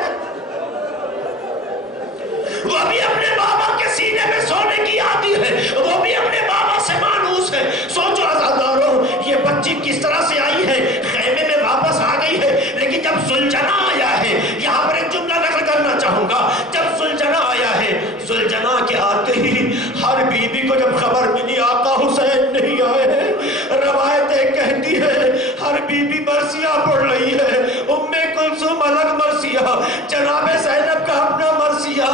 وہ بھی اپنے بابا کے سینے میں سونے کی عادی ہے، وہ بھی اپنے بابا سے مانوس ہے۔ سوچو عزادارو، یہ بچی کس طرح سے آئی ہے، خیمے میں واپس آ گئی ہے، لیکن جب زلجنا آیا ہے، یہاں پر ایک جملہ نقل کرنا چاہوں گا، جب زلجنا آیا ہے، زلجنا کے آتے ہی ہر بیوی کو جب خبر ملی آقا حسین نہیں آئے ہیں، روایتیں کہتی ہے ہر بیوی مرثیہ پڑھ رہی ہے، ام کلثوم الگ مرثیہ، جناب زینب کا اپنا مرثیہ،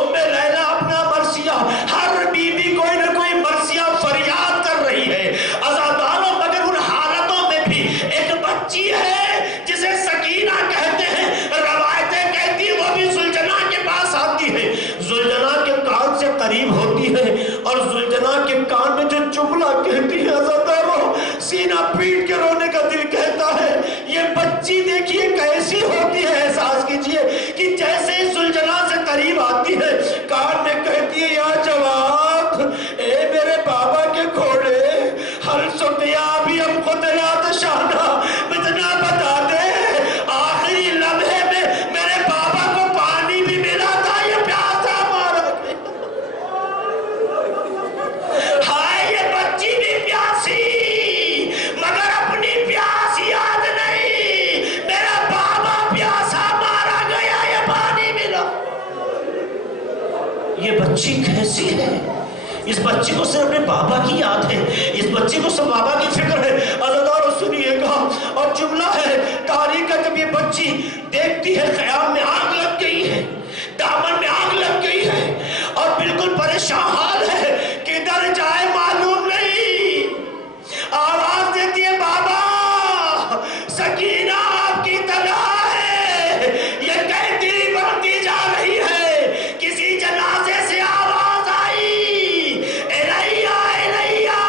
ام لیلہ اپنا مرثیہ، ہر بیوی کوئی نہ کوئی مرثیہ فریاد کر رہی ہے۔ عزاداروں، مگر ان حالتوں میں بھی ایک بچی ہے جسے سکینہ کہتے ہیں، روایتیں کہتی ہیں وہ بھی زلجنا کے پاس آتی ہے، زلجنا کے کان سے قریب ہوتی ہے، اور زلجنا کے کان میں جو جملہ کہتی ہے، عزاداروں سینہ پیٹ کے رونے کا دل کہتا ہے۔ یہ بچی دیکھیے کیسی ہوتی ہے، احساس کیجئے کہ جیسے ہی زلجنا سے قریب آتی ہے، کان میں کہتی ہے یا جواب، اے میرے بابا کے گھوڑے، ہر سکیا بھی ہم قتلات شانہ، اتنا بتا دے آخری لمحے میں میرے بابا کو پانی بھی ملا تھا، یہ پیاسا مارا گیا۔ ہائے یہ بچی بھی پیاسی، مگر اپنی پیاس یاد نہیں، میرا بابا پیاسا مارا گیا، یہ پانی ملا۔ یہ بچی کیسی ہے؟ اس بچی کو صرف اپنے بابا کی یاد ہے، اس بچی کو صرف بابا کی فکر ہے۔ عزادارو سنیے گا، اور جملہ ہے تاریخ کا، جب یہ بچی دیکھتی ہے خیام میں آگ لگ گئی ہے، دامن میں آگ لگ گئی ہے، اور بالکل پریشان حال ہے، کدھر جائے معلوم نہیں، آواز دیتی ہے بابا سکینہ آپ کی طلب ہے، یہ کہتی بڑھتی جا رہی ہے، کسی جنازے سے آواز آئی، الیہ الیہ،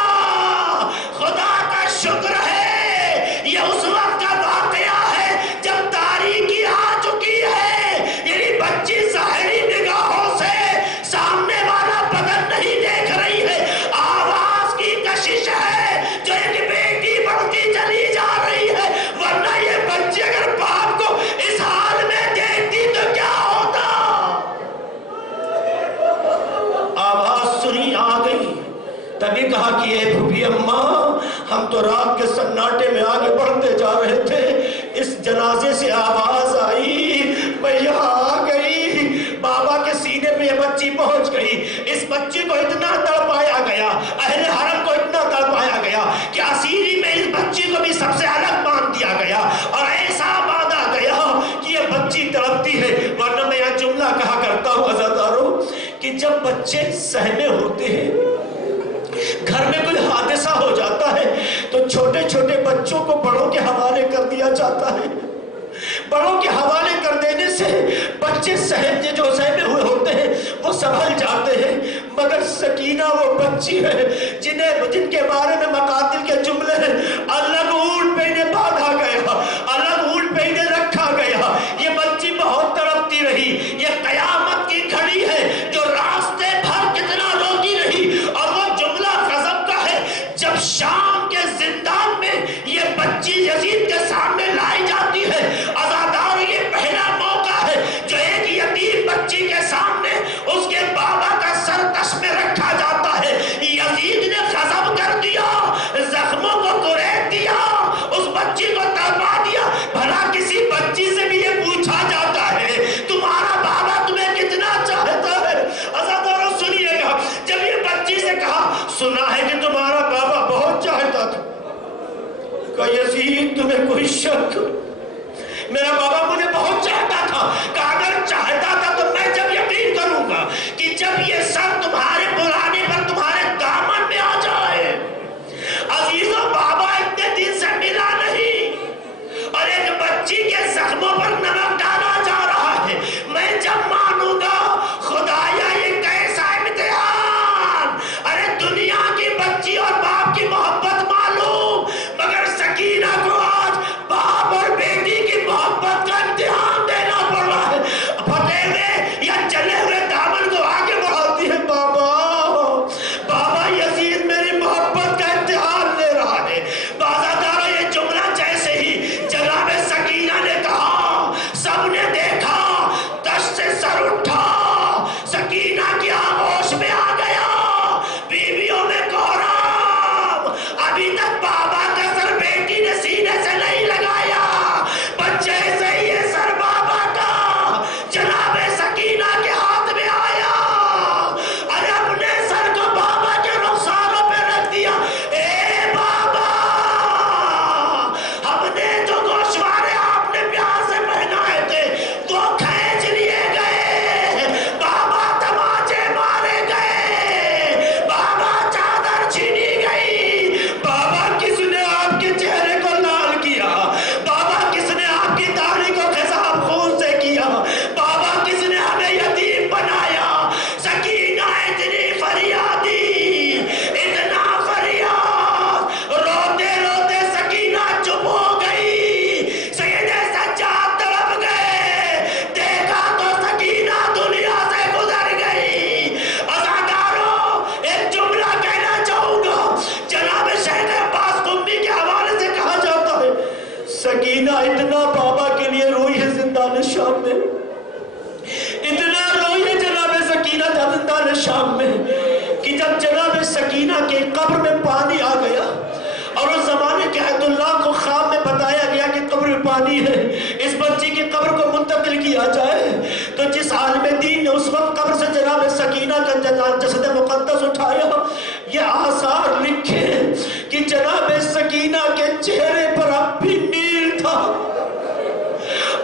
خدا کا شکر ہے یہ اس وقت کا واقعہ ہے جب تاریکی آ چکی ہے، یعنی بچی ظاہری نگاہوں سے سامنے والا بدن نہیں دیکھ رہی ہے، آواز کی کشش ہے جو ایک بیٹی بڑھتی چلی جا رہی ہے، ورنہ یہ بچی اگر باپ کو اس حال میں دیکھتی تو کیا ہوتا؟ آواز سنی آ گئی، تبھی کہا کہ اے بھوپی اماں، ہم تو رات کے سناٹے میں آگے بڑھتے جا رہے تھے، اس جنازے سے آواز آئی، میں یہاں آ گئی، بابا کے سینے پہ یہ بچی پہنچ گئی۔ اس بچی کو اتنا تڑپایا گیا، اہل حرم کو اتنا تڑپایا گیا کہ اسیری میں اس بچی کو بھی سب سے الگ باندھ دیا گیا، اور ایسا باندھا گیا کہ یہ بچی تڑپتی ہے۔ ورنہ میں یہ جملہ کہا کرتا ہوں عزادارو کہ جب بچے سہمے ہوتے ہیں، گھر میں کوئی حادثہ ہو جاتا ہے تو چھوٹے چھوٹے بچوں کو بڑوں کے حوالے کر دیا جاتا ہے، بڑوں کے حوالے کر دینے سے بچے جو سہمے ہوئے ہوتے ہیں وہ سنبھل جاتے ہیں، مگر سکینہ وہ بچی ہے جن کے بارے میں مقاتل کے جملے ہیں، الگ اونٹ پہ انہیں باندھا گیا، الگ اونٹ پہ انہیں رکھا گیا، یہ بچی بہت تڑپتی رہی، یہ قیامت کی گھڑی ہے جو راستے بھر کتنا روتی رہی، اور وہ جملہ غضب کا ہے جب شام کے زندان میں یہ بچی یزید کے سامنے لائی جاتی ہے۔ عزادار، یہ پہلا موقع ہے جو ایک یتیم بچی کے سامنے اس کے بابا کا سر تش میں رکھا جاتا ہے۔ یزید نے غضب کر دیا، زخموں کو کریت دیا، اس بچی کو تڑپا دیا۔ بھلا کسی بچی سے بھی یہ پوچھا جاتا ہے تمہارا بابا تمہیں کتنا چاہتا ہے؟ عزاداروں سنیے گا، جب یہ بچی سے کہا سنا ہے کہ تمہارا بابا بہت چاہتا تھا، کہ یزید تمہیں کوئی شک؟ میرا بابا مجھے بہت چاہتا تھا، کہ اگر چاہتا تھا تو میں جب یقین کروں گا کہ جب یہ سر تمہارے بلانے پر تمہارے دامن میں آ جائے۔ عزیزوں، بابا اتنے دن سے ملا نہیں اور ایک بچی کے زخموں پر نمک ڈالا جا رہا ہے، میں جب مانوں گا خدایا یہ کیسا امتحان! ارے دنیا کی بچی اور باپ کی محبت معلوم، مگر سکینہ کو آج باپ اور بیٹی کی محبت کا امتحان دینا پڑ رہا ہے۔ پھٹے ہوئے یا چلے ہوئے دامن کو آگے بڑھاتی ہے، بابا یزید میری محبت کا امتحان لے رہا ہے۔ بازاداروں، یہ جملہ جیسے ہی جناب سکینہ نے کہا، سب نے دیکھا، دشت سے سر اٹھا، سکینہ کی آغوش میں آ گیا، بیویوں میں کوہرام۔ ابھی تک بابا کا سر بیٹی نے سینے سے نہیں لگایا، بچے سے یہ سر بابا کا جناب سکینہ کے ہاتھ میں آیا، ارے اپنے سر کو بابا کے رخساروں پہ رکھ دیا۔ اے بابا، ہم نے جو گوشوارے آپ نے پیار سے پہنائے تھے وہ کھینچ لیے گئے، بابا تماچے مارے گئے، بابا چادر چھینی گئی، بابا کس نے آپ کے چہرے کو لال کیا، بابا کس نے آپ کی داڑھی کو خضاب خون سے کیا، بابا کس نے ہمیں یتیم بنایا۔ سکینہ اتنی فریادی، اتنا فریاد، روتے روتے سکینہ چپ ہو گئی۔ سید سجاد تڑپ گئے، دیکھا تو سکینہ دنیا سے گزر گئی۔ عزاداروں، ایک جملہ کہنا چاہوں گا، جناب شیخ عباس قمی کے حوالے سے کہا جاتا ہے سکینہ اتنا بابا کے لیے روئی ہے زندان شام میں، اتنا روئی ہے جناب سکینہ زندان شام میں، کہ جب جناب سکینہ کے قبر میں پانی آ گیا اور اس زمانے کے عید اللہ کو خواب میں بتایا گیا کہ قبر میں پانی ہے، اس بچی کی قبر کو منتقل کیا جائے، تو جس عالم دین نے اس وقت قبر سے جناب سکینہ کا جسد مقدس اٹھایا، یہ آثار لکھے کہ جناب سکینہ کے چہرے پر اب بھی نیل تھا،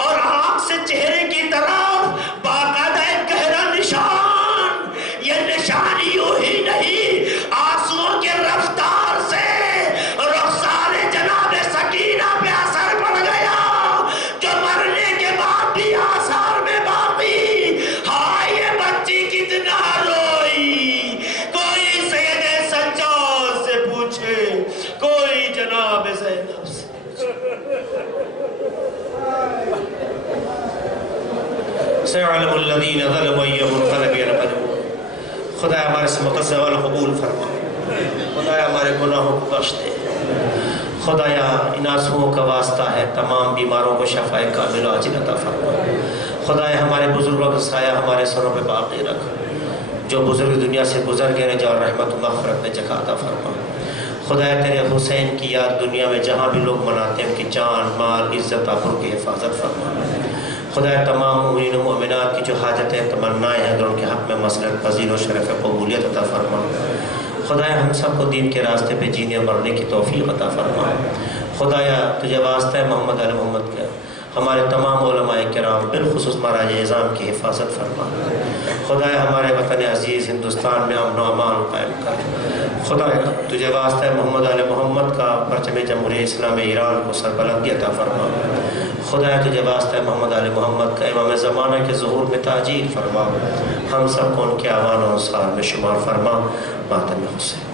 اور آنکھ سے چہرے کی طرف باقاعدہ ایک گہرا نشان، یہ نشان یوں ہی نہیں، آنسوؤں کے رفتار سے رخسار جناب سکینہ پہ اثر پڑ گیا، جو مرنے کے بعد بھی آثار میں باقی۔ ہائے یہ بچی کتنا روئی، کوئی سید سجاد سے پوچھے، کوئی جناب زینب سے سيعلم الذين ظلموا أي منقلب ينقلبون۔ خدا ہمارے سے مقدس عمل قبول فرما، خدا ہمارے گناہوں کو بخش دے، خدایا ان آنسوؤں کا واسطہ ہے، تمام بیماروں کو شفائے کامل عاجل عطا فرما، خدایا ہمارے بزرگوں کا سایہ ہمارے سروں پہ باقی رکھ، جو بزرگ دنیا سے گزر گئے جا رحمت و مغفرت میں جگہ عطا فرما۔ خدایا تیرے حسین کی یاد دنیا میں جہاں بھی لوگ مناتے ہیں ان کی جان مال عزت آبرو کی حفاظت فرما۔ خدایا تمام مومنین و مومنات کی جو حاجتیں تمنائیں ہیں ان کے حق میں مسلط پذیر و شرف قبولیت عطا فرما۔ خدایا ہم سب کو دین کے راستے پہ جینے مرنے کی توفیق عطا فرما۔ خدایا تجھے واسطہ ہے محمد علی محمد کا، ہمارے تمام علماء کرام بالخصوص مہاراج اعظام کی حفاظت فرما۔ خدایا ہمارے وطن عزیز ہندوستان میں امن و امان قائم کر۔ خدایا تجھے واسطہ ہے محمد علی محمد کا پرچم جمہوریہ اسلام ایران کو سربلندی عطا فرما۔ خدا تجھے واسطہ محمد علی محمد کا امام زمانہ کے ظہور میں تاجیل فرما، ہم سب کو ان کے اعوان و انصار میں شمار فرما، ماتم حسین